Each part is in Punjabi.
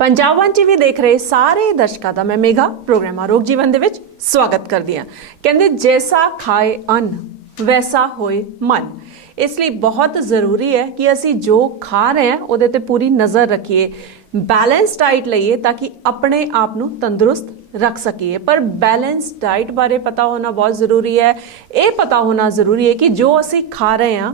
ਪੰਜਾਬ ਵਨ ਟੀਵੀ ਦੇਖ ਰਹੇ ਸਾਰੇ ਦਰਸ਼ਕਾਂ ਦਾ ਮੈਂ ਮੇਘਾ ਪ੍ਰੋਗਰਾਮ ਆਰੋਗ ਜੀਵਨ ਦੇ ਵਿੱਚ ਸਵਾਗਤ ਕਰਦੀ ਹਾਂ। ਕਹਿੰਦੇ ਜੈਸਾ ਖਾਏ ਅੰਨ ਵੈਸਾ ਹੋਏ ਮਨ। ਇਸ ਲਈ ਬਹੁਤ ਜ਼ਰੂਰੀ ਹੈ ਕਿ ਅਸੀਂ ਜੋ ਖਾ ਰਹੇ ਹਾਂ ਉਹਦੇ ਤੇ ਪੂਰੀ ਨਜ਼ਰ ਰੱਖੀਏ, ਬੈਲੈਂਸ ਡਾਈਟ ਲਈਏ ਤਾਂ ਕਿ ਆਪਣੇ ਆਪ ਨੂੰ ਤੰਦਰੁਸਤ ਰੱਖ ਸਕੀਏ। ਪਰ ਬੈਲੈਂਸ ਡਾਈਟ ਬਾਰੇ ਪਤਾ ਹੋਣਾ ਬਹੁਤ ਜ਼ਰੂਰੀ ਹੈ। ਇਹ ਪਤਾ ਹੋਣਾ ਜ਼ਰੂਰੀ ਹੈ ਕਿ ਜੋ ਅਸੀਂ ਖਾ ਰਹੇ ਹਾਂ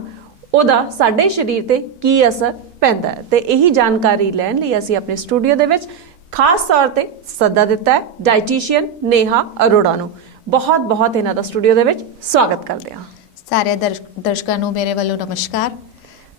ਉਹਦਾ ਸਾਡੇ ਸਰੀਰ ਤੇ ਕੀ ਅਸਰ ਪੈਂਦਾ ਹੈ। ਤੇ ਇਹੀ ਜਾਣਕਾਰੀ ਲੈਣ ਲਈ ਅਸੀਂ ਆਪਣੇ ਸਟੂਡੀਓ ਦੇ ਵਿੱਚ ਖਾਸ ਤੌਰ ਤੇ ਸੱਦਾ ਦਿੱਤਾ ਹੈ ਡਾਈਟੀਸ਼ੀਅਨ ਨੇਹਾ ਅਰੋੜਾ ਨੂੰ। ਬਹੁਤ ਇਹਨਾਂ ਦਾ ਸਟੂਡੀਓ ਦੇ ਵਿੱਚ ਸਵਾਗਤ ਕਰਦੇ ਹਾਂ। ਸਾਰੇ ਦਰਸ਼ਕਾਂ ਨੂੰ ਮੇਰੇ ਵੱਲੋਂ ਨਮਸਕਾਰ।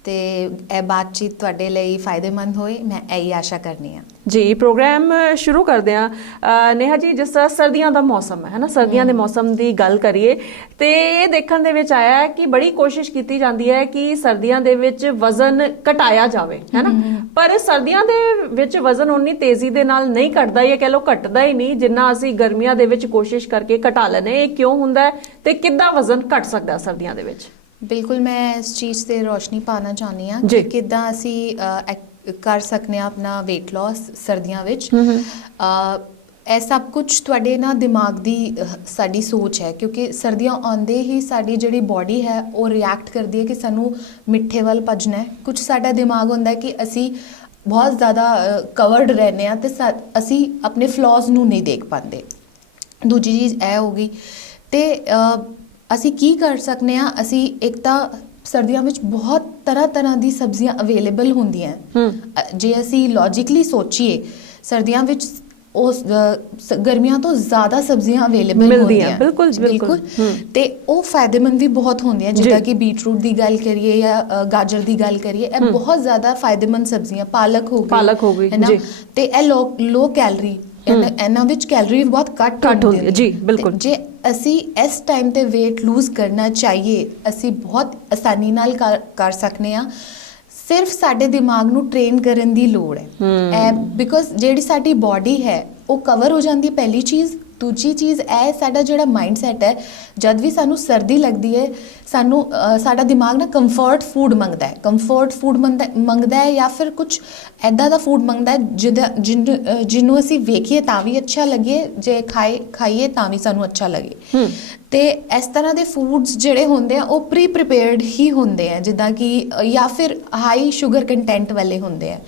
ਤੇ ਇਹ ਬਾਤਚੀਤ ਤੁਹਾਡੇ ਲਈ ਫਾਇਦੇਮੰਦ ਹੋਏ, ਮੈਂ ਇਹੀ ਆਸ਼ਾ ਕਰਨੀ ਆ। ਜੀ ਪ੍ਰੋਗਰਾਮ ਸ਼ੁਰੂ ਕਰਦੇ ਹਾਂ। ਨੇਹਾ ਜੀ, ਜਿਸ ਤਰ੍ਹਾਂ ਸਰਦੀਆਂ ਦਾ ਮੌਸਮ ਹੈ ਨਾ, ਸਰਦੀਆਂ ਦੇ ਮੌਸਮ ਦੀ ਗੱਲ ਕਰੀਏ ਤੇ ਇਹ ਦੇਖਣ ਦੇ ਵਿੱਚ ਆਇਆ ਹੈ ਕਿ ਬੜੀ ਕੋਸ਼ਿਸ਼ ਕੀਤੀ ਜਾਂਦੀ ਹੈ ਕਿ ਸਰਦੀਆਂ ਦੇ ਵਿੱਚ ਵਜ਼ਨ ਘਟਾਇਆ ਜਾਵੇ, ਹੈ ਨਾ। ਪਰ ਸਰਦੀਆਂ ਦੇ ਵਿੱਚ ਵਜ਼ਨ ਉਨੀ ਤੇਜ਼ੀ ਦੇ ਨਾਲ ਨਹੀਂ ਘਟਦਾ, ਇਹ ਕਹਿ ਲਓ ਘਟਦਾ ਹੀ ਨਹੀਂ ਜਿੰਨਾ ਅਸੀਂ ਗਰਮੀਆਂ ਦੇ ਵਿੱਚ ਕੋਸ਼ਿਸ਼ ਕਰਕੇ ਘਟਾ ਲੈਂਦੇ। ਇਹ ਕਿਉਂ ਹੁੰਦਾ ਹੈ ਤੇ ਕਿੱਦਾਂ ਵਜ਼ਨ ਘਟ ਸਕਦਾ ਸਰਦੀਆਂ ਦੇ ਵਿੱਚ? ਬਿਲਕੁਲ, ਮੈਂ ਇਸ ਚੀਜ਼ ਤੇ ਰੋਸ਼ਨੀ ਪਾਉਣਾ ਚਾਹੁੰਦੀ ਹਾਂ ਕਿ ਕਿੱਦਾਂ ਅਸੀਂ ਕਰ ਸਕਦੇ ਹਾਂ ਆਪਣਾ weight loss ਸਰਦੀਆਂ ਵਿੱਚ। ਇਹ ਸਭ ਕੁਝ ਤੁਹਾਡੇ ਨਾ ਦਿਮਾਗ ਦੀ ਸਾਡੀ ਸੋਚ ਹੈ, ਕਿਉਂਕਿ ਸਰਦੀਆਂ ਆਉਂਦੇ ਹੀ ਸਾਡੀ ਜਿਹੜੀ ਬੋਡੀ ਹੈ ਉਹ ਰਿਐਕਟ ਕਰਦੀ ਹੈ ਕਿ ਸਾਨੂੰ ਮਿੱਠੇ ਵੱਲ ਭੱਜਣਾ ਹੈ। ਕੁਝ ਸਾਡਾ ਦਿਮਾਗ ਹੁੰਦਾ ਹੈ ਕਿ ਅਸੀਂ ਬਹੁਤ ਜ਼ਿਆਦਾ ਕਵਰਡ ਰਹਿੰਦੇ ਹਾਂ ਤੇ ਅਸੀਂ ਆਪਣੇ ਫਲॉज ਨੂੰ ਨਹੀਂ ਦੇਖ ਪਾਉਂਦੇ। ਦੂਜੀ ਚੀਜ਼ ਇਹ ਹੋ ਗਈ। ਤੇ ਅਸੀਂ ਕੀ ਕਰ ਸਕਦੇ ਹਾਂ? ਅਸੀਂ ਇੱਕ ਤਾਂ ਸਰਦੀਆਂ ਵਿੱਚ ਬਹੁਤ ਤਰ੍ਹਾਂ ਦੀ ਸਬਜ਼ੀਆਂ ਅਵੇਲੇਬਲ ਹੁੰਦੀਆਂ। ਜੇ ਅਸੀਂ ਲੌਜੀਕਲੀ ਸੋਚੀਏ, ਸਰਦੀਆਂ ਵਿੱਚ ਉਸ ਗਰਮੀਆਂ ਤੋਂ ਜ਼ਿਆਦਾ ਸਬਜ਼ੀਆਂ ਅਵੇਲੇਬਲ ਹੁੰਦੀਆਂ। ਬਿਲਕੁਲ। ਤੇ ਉਹ ਫਾਇਦੇਮੰਦ ਵੀ ਬਹੁਤ ਹੁੰਦੀਆਂ, ਜਿੱਦਾਂ ਕਿ ਬੀਟਰੂਟ ਦੀ ਗੱਲ ਕਰੀਏ ਜਾਂ ਗਾਜਰ ਦੀ ਗੱਲ ਕਰੀਏ, ਇਹ ਬਹੁਤ ਜ਼ਿਆਦਾ ਫਾਇਦੇਮੰਦ ਸਬਜ਼ੀਆਂ। ਪਾਲਕ ਹੋ ਗਈ, ਹੈ ਨਾ। ਤੇ ਇਹ ਲੋ ਕੈਲਰੀ, ਇਹਨਾਂ ਵਿੱਚ ਕੈਲਰੀ ਬਹੁਤ ਘੱਟ ਹੁੰਦੀ ਹੈ। ਜੀ ਬਿਲਕੁਲ। ਜੇ ਅਸੀਂ ਇਸ ਟਾਈਮ ਤੇ weight lose ਕਰਨਾ ਚਾਹੀਏ, ਅਸੀਂ ਬਹੁਤ ਆਸਾਨੀ ਨਾਲ ਕਰ ਸਕਦੇ ਹਾਂ। ਸਿਰਫ ਸਾਡੇ ਦਿਮਾਗ ਨੂੰ ਟ੍ਰੇਨ ਕਰਨ ਦੀ ਲੋੜ ਹੈ। ਬਿਕੋਜ਼ ਜਿਹੜੀ ਸਾਡੀ ਬਾਡੀ ਹੈ ਉਹ ਕਵਰ ਹੋ ਜਾਂਦੀ, ਪਹਿਲੀ ਚੀਜ਼। ਦੂਜੀ ਚੀਜ਼ ਇਹ, ਸਾਡਾ ਜਿਹੜਾ ਮਾਈਂਡ ਸੈਟ ਹੈ, ਜਦ ਵੀ ਸਾਨੂੰ ਸਰਦੀ ਲੱਗਦੀ ਹੈ ਸਾਡਾ ਦਿਮਾਗ ਨਾ ਕੰਫਰਟ ਫੂਡ ਮੰਗਦਾ ਹੈ ਜਾਂ ਫਿਰ ਕੁਝ ਐਦਾਂ ਦਾ ਫੂਡ ਮੰਗਦਾ ਹੈ ਜਿਹਨੂੰ ਅਸੀਂ ਵੇਖੀਏ ਤਾਂ ਵੀ ਅੱਛਾ ਲੱਗੇ, ਜੇ ਖਾਈਏ ਤਾਂ ਵੀ ਸਾਨੂੰ ਅੱਛਾ ਲੱਗੇ। ਤੇ ਇਸ ਤਰ੍ਹਾਂ ਦੇ ਫੂਡਸ ਜਿਹੜੇ ਹੁੰਦੇ ਆ ਉਹ ਪ੍ਰੀ ਪ੍ਰੀਪੇਅਰਡ ਹੀ ਹੁੰਦੇ ਆ, ਜਿੱਦਾਂ ਕਿ ਜਾਂ ਫਿਰ ਹਾਈ ਸ਼ੂਗਰ ਕੰਟੈਂਟ ਵਾਲੇ ਹੁੰਦੇ ਆ,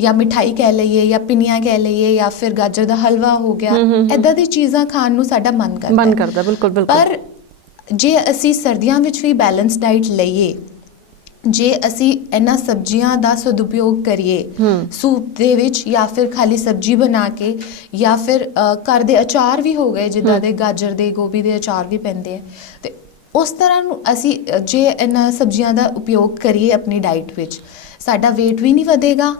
ਜਾਂ ਮਿਠਾਈ ਕਹਿ ਲਈਏ ਜਾਂ ਪਿੰਨੀਆਂ ਕਹਿ ਲਈਏ ਜਾਂ ਫਿਰ ਗਾਜਰ ਦਾ ਹਲਵਾ ਹੋ ਗਿਆ। ਐਦਾਂ ਦੀ ਚੀਜ਼ਾਂ ਖਾਣ ਨੂੰ ਸਾਡਾ ਮਨ ਕਰਦਾ। ਬਿਲਕੁਲ। ਪਰ ਜੇ ਅਸੀਂ ਸਰਦੀਆਂ ਵਿੱਚ ਵੀ ਬੈਲੈਂਸ ਡਾਈਟ ਲਈਏ, ਜੇ ਅਸੀਂ ਇਹਨਾਂ ਸਬਜ਼ੀਆਂ ਦਾ ਸਦਉਪਯੋਗ ਕਰੀਏ ਸੂਪ ਦੇ ਵਿੱਚ, ਜਾਂ ਫਿਰ ਖਾਲੀ ਸਬਜ਼ੀ ਬਣਾ ਕੇ, ਜਾਂ ਫਿਰ ਘਰ ਦੇ ਅਚਾਰ ਵੀ ਹੋ ਗਏ, ਜਿੱਦਾਂ ਦੇ ਗਾਜਰ ਦੇ, ਗੋਭੀ ਦੇ ਅਚਾਰ ਵੀ ਪੈਂਦੇ ਆ, ਤੇ ਉਸ ਤਰ੍ਹਾਂ ਨੂੰ ਅਸੀਂ ਜੇ ਇਹਨਾਂ ਸਬਜ਼ੀਆਂ ਦਾ ਉਪਯੋਗ ਕਰੀਏ ਆਪਣੀ ਡਾਈਟ ਵਿੱਚ, ਸਾਡਾ weight ਵੀ ਨਹੀਂ ਵਧੇਗਾ।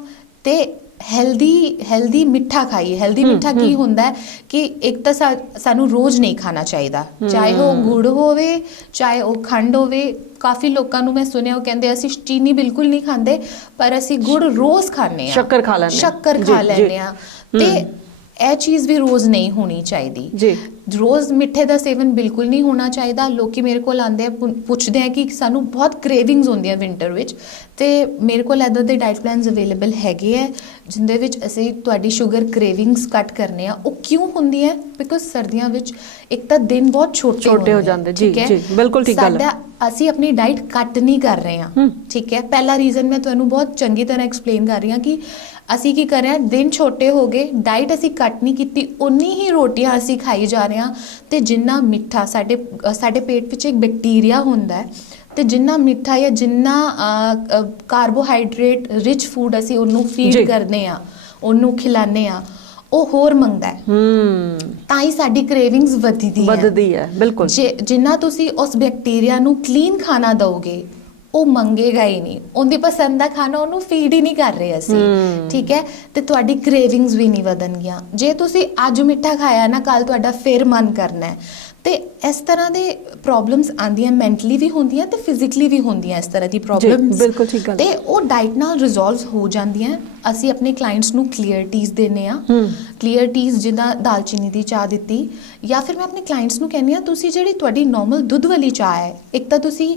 ਤੇ ਹੈਲਦੀ ਮਿੱਠਾ ਖਾਈਏ। ਹੈਲਦੀ ਮਿੱਠਾ ਕੀ ਹੁੰਦਾ ਕਿ ਇੱਕ ਤਾਂ ਸਾਨੂੰ ਰੋਜ਼ ਨਹੀਂ ਖਾਣਾ ਚਾਹੀਦਾ, ਚਾਹੇ ਉਹ ਗੁੜ ਹੋਵੇ ਚਾਹੇ ਉਹ ਖੰਡ ਹੋਵੇ। ਕਾਫੀ ਲੋਕਾਂ ਨੂੰ ਮੈਂ ਸੁਣਿਆ, ਉਹ ਕਹਿੰਦੇ ਅਸੀਂ ਚੀਨੀ ਬਿਲਕੁਲ ਨਹੀਂ ਖਾਂਦੇ, ਪਰ ਅਸੀਂ ਗੁੜ ਰੋਜ਼ ਖਾਂਦੇ ਹਾਂ, ਸ਼ੱਕਰ ਖਾ ਲੈਂਦੇ ਹਾਂ। ਤੇ ਇਹ ਚੀਜ਼ ਵੀ ਰੋਜ਼ ਨਹੀਂ ਹੋਣੀ ਚਾਹੀਦੀ। ਰੋਜ਼ ਮਿੱਠੇ ਦਾ ਸੇਵਨ ਬਿਲਕੁਲ ਨਹੀਂ ਹੋਣਾ ਚਾਹੀਦਾ। ਲੋਕੀ ਮੇਰੇ ਕੋਲ ਆਉਂਦੇ ਆ, ਪੁੱਛਦੇ ਆ ਕਿ ਸਾਨੂੰ ਬਹੁਤ ਕ੍ਰੇਵਿੰਗਸ ਹੁੰਦੀਆਂ ਵਿੰਟਰ ਵਿੱਚ, ਤੇ ਮੇਰੇ ਕੋਲ ਇੱਦਾਂ ਦੇ ਡਾਈਟ ਪਲਾਨਸ ਅਵੇਲੇਬਲ ਹੈਗੇ ਹੈ ਜਿਹਦੇ ਵਿੱਚ ਅਸੀਂ ਤੁਹਾਡੀ ਸ਼ੂਗਰ ਕ੍ਰੇਵਿੰਗਸ ਕੱਟ ਕਰਨੇ ਆ। ਉਹ ਕਿਉਂ ਹੁੰਦੀ ਹੈ? ਬਿਕੋਜ਼ ਸਰਦੀਆਂ ਵਿੱਚ ਇੱਕ ਤਾਂ ਦਿਨ ਬਹੁਤ ਛੋਟੇ ਹੋ ਜਾਂਦੇ। ਠੀਕ ਹੈ, ਬਿਲਕੁਲ ਠੀਕ ਗੱਲ ਹੈ। ਅਸੀਂ ਆਪਣੀ ਡਾਈਟ ਕੱਟ ਨਹੀਂ ਕਰ ਰਹੇ ਹਾਂ, ਠੀਕ ਹੈ। ਪਹਿਲਾ ਰੀਜ਼ਨ ਮੈਂ ਤੁਹਾਨੂੰ ਬਹੁਤ ਚੰਗੀ ਤਰ੍ਹਾਂ ਐਕਸਪਲੇਨ ਕਰ ਰਹੀ ਹਾਂ ਕਿ ਅਸੀਂ ਕੀ ਕਰ ਰਹੇ ਹਾਂ, ਦਿਨ ਛੋਟੇ ਹੋ ਗਏ, ਡਾਈਟ ਅਸੀਂ ਕੱਟ ਨਹੀਂ ਕੀਤੀ, ਉਨੀ ਹੀ ਰੋਟੀਆਂ ਅਸੀਂ ਖਾਈ ਜਾ ਰਹੇ ਹਾਂ। ਤੇ ਜਿੰਨਾ ਮਿੱਠਾ ਸਾਡੇ ਪੇਟ ਵਿੱਚ ਇੱਕ ਬੈਕਟੀਰੀਆ ਹੁੰਦਾ ਹੈ, ਤੇ ਜਿੰਨਾ ਮਿੱਠਾ ਜਾਂ ਜਿੰਨਾ ਕਾਰਬੋਹਾਈਡਰੇਟ ਰਿਚ ਫੂਡ ਅਸੀਂ ਉਹਨੂੰ ਫੀਡ ਕਰਦੇ ਹਾਂ, ਉਹਨੂੰ ਖਿਲਾਉਂਦੇ ਹਾਂ, ਉਹ ਹੋਰ ਮੰਗਦਾ ਹੈ। ਤਾਂ ਹੀ ਸਾਡੀ ਕ੍ਰੇਵਿੰਗਸ ਵੱਧਦੀ ਹੈ। ਬਿਲਕੁਲ। ਜਿੰਨਾ ਤੁਸੀਂ ਉਸ ਬੈਕਟੀਰੀਆ ਨੂੰ ਕਲੀਨ ਖਾਣਾ ਦਿਓਗੇ, ਉਹ ਮੰਗੇਗਾ ਹੀ ਨਹੀਂ। ਉਹਦੀ ਪਸੰਦ ਦਾ ਖਾਣਾ ਉਹਨੂੰ ਫੀਡ ਹੀ ਨਹੀਂ ਕਰ ਰਹੇ ਅਸੀਂ, ਠੀਕ ਹੈ। ਤੇ ਤੁਹਾਡੀ ਕ੍ਰੇਵਿੰਗਸ ਵੀ ਨਹੀਂ ਵਧਣਗੀਆਂ। ਜੇ ਤੁਸੀਂ ਅੱਜ ਮਿੱਠਾ ਖਾਇਆ ਨਾ, ਕੱਲ ਤੁਹਾਡਾ ਫਿਰ ਮਨ ਕਰਨਾ ਹੈ। ਤੇ ਇਸ ਤਰ੍ਹਾਂ ਦੇ ਪ੍ਰੋਬਲਮਸ ਆਉਂਦੀਆਂ, ਮੈਂਟਲੀ ਵੀ ਹੁੰਦੀਆਂ ਤੇ ਫਿਜ਼ੀਕਲੀ ਵੀ ਹੁੰਦੀਆਂ ਇਸ ਤਰ੍ਹਾਂ ਦੀ ਪ੍ਰੋਬਲਮਸ। ਬਿਲਕੁਲ ਠੀਕ ਗੱਲ। ਤੇ ਉਹ ਡਾਈਟ ਨਾਲ ਰਿਜ਼ੋਲਵ ਹੋ ਜਾਂਦੀਆਂ ਅਸੀਂ ਆਪਣੇ ਕਲਾਇੰਟਸ ਨੂੰ ਕਲੀਅਰ ਟੀਜ਼ ਦਿੰਦੇ ਆ। ਕਲੀਅਰ ਟੀਜ਼ ਜਿੱਦਾਂ ਦਾਲਚੀਨੀ ਦੀ ਚਾਹ ਦਿੱਤੀ, ਜਾਂ ਫਿਰ ਮੈਂ ਆਪਣੇ ਕਲਾਇੰਟਸ ਨੂੰ ਕਹਿੰਦੀ ਆ ਤੁਸੀਂ ਜਿਹੜੀ ਤੁਹਾਡੀ ਨੋਰਮਲ ਦੁੱਧ ਵਾਲੀ ਚਾਹ ਹੈ, ਇੱਕ ਤਾਂ ਤੁਸੀਂ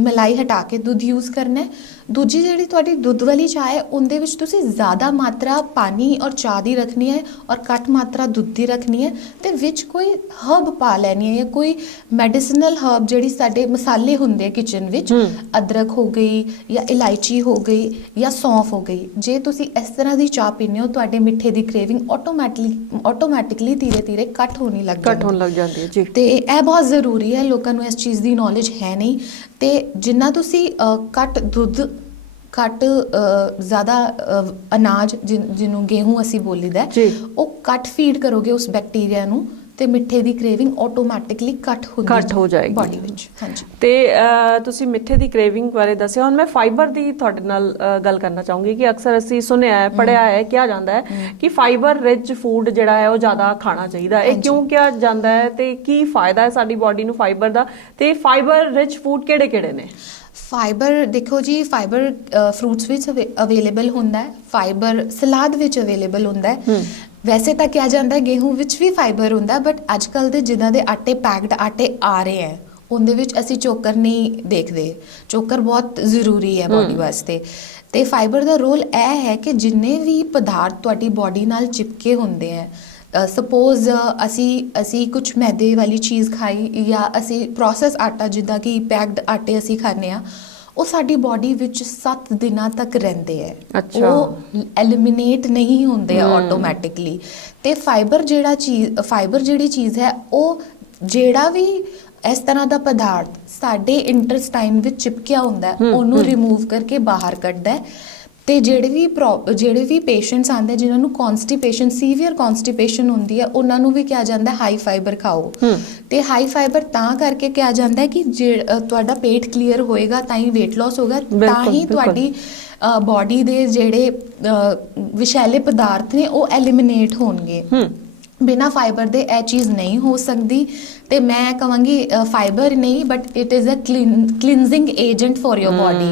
ਮਲਾਈ ਹਟਾ ਕੇ ਦੁੱਧ ਯੂਜ਼ ਕਰਨਾ ਹੈ, ਦੂਜੀ ਜਿਹੜੀ ਤੁਹਾਡੀ ਦੁੱਧ ਵਾਲੀ ਚਾਹ ਹੈ ਉਹਦੇ ਵਿੱਚ ਤੁਸੀਂ ਜ਼ਿਆਦਾ ਮਾਤਰਾ ਪਾਣੀ ਔਰ ਚਾਹ ਦੀ ਰੱਖਣੀ ਹੈ ਔਰ ਘੱਟ ਮਾਤਰਾ ਦੁੱਧ ਦੀ ਰੱਖਣੀ ਹੈ, ਤੇ ਵਿੱਚ ਕੋਈ ਹਰਬ ਪਾ ਲੈਣੀ ਹੈ ਜਾਂ ਕੋਈ ਮੈਡੀਸਿਨਲ ਹਰਬ ਜਿਹੜੀ ਸਾਡੇ ਮਸਾਲੇ ਹੁੰਦੇ ਆ ਕਿਚਨ ਵਿੱਚ, ਅਦਰਕ ਹੋ ਗਈ ਜਾਂ ਇਲਾਇਚੀ ਹੋ ਗਈ ਜਾਂ ਸੌਂਫ ਹੋ ਗਈ। ਜੇ ਤੁਸੀਂ ਇਸ ਤਰ੍ਹਾਂ ਦੀ ਚਾਹ ਪੀਂਦੇ ਹੋ ਤੁਹਾਡੇ ਮਿੱਠੇ ਦੀ ਕ੍ਰੇਵਿੰਗ ਆਟੋਮੈਟਿਕਲੀ ਧੀਰੇ ਧੀਰੇ ਘੱਟ ਹੋਣ ਲੱਗ ਜਾਂਦੀ ਹੈ ਜੀ। ਤੇ ਇਹ ਬਹੁਤ ਜ਼ਰੂਰੀ ਹੈ, ਲੋਕਾਂ ਨੂੰ ਇਸ ਚੀਜ਼ ਦੀ ਨੌਲੇਜ ਹੈ ਨਹੀਂ। ਤੇ ਜਿੰਨਾ ਤੁਸੀਂ ਘੱਟ ਦੁੱਧ ਘੱਟ ਜ਼ਿਆਦਾ ਅਨਾਜ ਜਿਹਨੂੰ ਗੇਹੂੰ ਅਸੀਂ ਬੋਲੀਦਾ, ਉਹ ਘੱਟ ਫੀਡ ਕਰੋਗੇ ਉਸ ਬੈਕਟੀਰੀਆ ਨੂੰ, ਤੇ ਮਿੱਠੇ ਦੀ ਕ੍ਰੇਵਿੰਗ ਆਟੋਮੈਟਿਕਲੀ ਘੱਟ ਹੋ ਜਾਏਗੀ ਬਾਡੀ ਵਿੱਚ। ਹਾਂਜੀ, ਤੇ ਤੁਸੀਂ ਮਿੱਠੇ ਦੀ ਕ੍ਰੇਵਿੰਗ ਬਾਰੇ ਦੱਸਿਆ। ਹੁਣ ਮੈਂ ਫਾਈਬਰ ਦੀ ਤੁਹਾਡੇ ਨਾਲ ਗੱਲ ਕਰਨਾ ਚਾਹੂੰਗੀ ਕਿ ਅਕਸਰ ਅਸੀਂ ਸੁਣਿਆ ਹੈ, ਪੜਿਆ ਹੈ, ਕਿਹਾ ਜਾਂਦਾ ਹੈ ਕਿ ਫਾਈਬਰ ਰਿਚ ਫੂਡ ਜਿਹੜਾ ਹੈ ਉਹ ਜ਼ਿਆਦਾ ਖਾਣਾ ਚਾਹੀਦਾ। ਇਹ ਕਿਉਂ ਕਿਹਾ ਜਾਂਦਾ ਹੈ ਤੇ ਕੀ ਫਾਇਦਾ ਹੈ ਸਾਡੀ ਬਾਡੀ ਨੂੰ ਫਾਈਬਰ ਦਾ, ਤੇ ਫਾਈਬਰ ਰਿਚ ਫੂਡ ਕਿਹੜੇ ਨੇ? ਫਾਈਬਰ ਦੇਖੋ ਜੀ, ਫਾਈਬਰ ਫਰੂਟਸ ਵਿੱਚ ਅਵੇਲੇਬਲ ਹੁੰਦਾ ਹੈ, ਫਾਈਬਰ ਸਲਾਦ ਵਿੱਚ ਅਵੇਲੇਬਲ ਹੁੰਦਾ ਹੈ। ਵੈਸੇ ਤਾਂ ਕਿਹਾ ਜਾਂਦਾ ਹੈ ਗੇਹੂੰ ਵਿੱਚ ਵੀ ਫਾਈਬਰ ਹੁੰਦਾ, ਬਟ ਅੱਜ ਕੱਲ੍ਹ ਦੇ ਜਿੱਦਾਂ ਦੇ ਆਟੇ ਪੈਕਡ ਆਟੇ ਆ ਰਹੇ ਹੈ ਉਹਦੇ ਵਿੱਚ ਅਸੀਂ ਚੋਕਰ ਨਹੀਂ ਦੇਖਦੇ। ਚੋਕਰ ਬਹੁਤ ਜ਼ਰੂਰੀ ਹੈ ਬਾਡੀ ਵਾਸਤੇ। ਤੇ ਫਾਈਬਰ ਦਾ ਰੋਲ ਇਹ ਹੈ ਕਿ ਜਿੰਨੇ ਵੀ ਪਦਾਰਥ ਤੁਹਾਡੀ ਬਾਡੀ ਨਾਲ ਚਿਪਕੇ ਹੁੰਦੇ ਹੈ, ਸਪੋਜ਼ ਅਸੀਂ ਕੁਝ ਮੈਦੇ ਵਾਲੀ ਚੀਜ਼ ਖਾਈ ਜਾਂ ਅਸੀਂ ਪ੍ਰੋਸੈਸ ਆਟਾ ਜਿੱਦਾਂ ਕਿ ਪੈਕਡ ਆਟੇ ਅਸੀਂ ਖਾਂਦੇ ਹਾਂ, ਉਹ ਸਾਡੀ ਬਾਡੀ ਵਿੱਚ 7 ਦਿਨਾਂ ਤੱਕ ਰਹਿੰਦੇ ਹੈ। ਉਹ ਐਲੀਮੀਨੇਟ ਨਹੀਂ ਹੁੰਦੇ ਆਟੋਮੈਟਿਕਲੀ। ਤੇ ਫਾਈਬਰ ਜਿਹੜੀ ਚੀਜ਼ ਹੈ, ਉਹ ਜਿਹੜਾ ਵੀ ਇਸ ਤਰ੍ਹਾਂ ਦਾ ਪਦਾਰਥ ਸਾਡੇ ਇੰਟੈਸਟਾਈਨ ਵਿੱਚ ਚਿਪਕਿਆ ਹੁੰਦਾ ਉਹਨੂੰ ਰਿਮੂਵ ਕਰਕੇ ਬਾਹਰ ਕੱਢਦਾ ਹੈ। ਤੇ ਜਿਹੜੇ ਵੀ ਪੇਸ਼ੈਂਟਸ ਆਉਂਦੇ ਜਿਨ੍ਹਾਂ ਨੂੰ ਸੀਵੀਅਰ ਕਨਸਟੀਪੇਸ਼ਨ ਹੁੰਦੀ ਹੈ, ਉਹਨਾਂ ਨੂੰ ਵੀ ਕਿਹਾ ਜਾਂਦਾ ਹਾਈ ਫਾਈਬਰ ਖਾਓ। ਤੇ ਹਾਈ ਫਾਈਬਰ ਤਾਂ ਕਰਕੇ ਕਿਹਾ ਜਾਂਦਾ ਹੈ ਕਿ ਤੁਹਾਡਾ ਪੇਟ ਕਲੀਅਰ ਹੋਏਗਾ ਤਾਂ ਹੀ weight loss ਹੋਗਾ, ਤਾਂ ਹੀ ਤੁਹਾਡੀ ਬਾਡੀ ਦੇ ਜਿਹੜੇ ਵਿਸ਼ੈਲੇ ਪਦਾਰਥ ਨੇ ਉਹ ਐਲੀਮੀਨੇਟ ਹੋਣਗੇ। ਬਿਨਾਂ ਫਾਈਬਰ ਦੇ ਇਹ ਚੀਜ਼ ਨਹੀਂ ਹੋ ਸਕਦੀ। ਤੇ ਮੈਂ ਕਹਾਂਗੀ ਫਾਈਬਰ ਨਹੀਂ, but it is a cleansing agent for your body,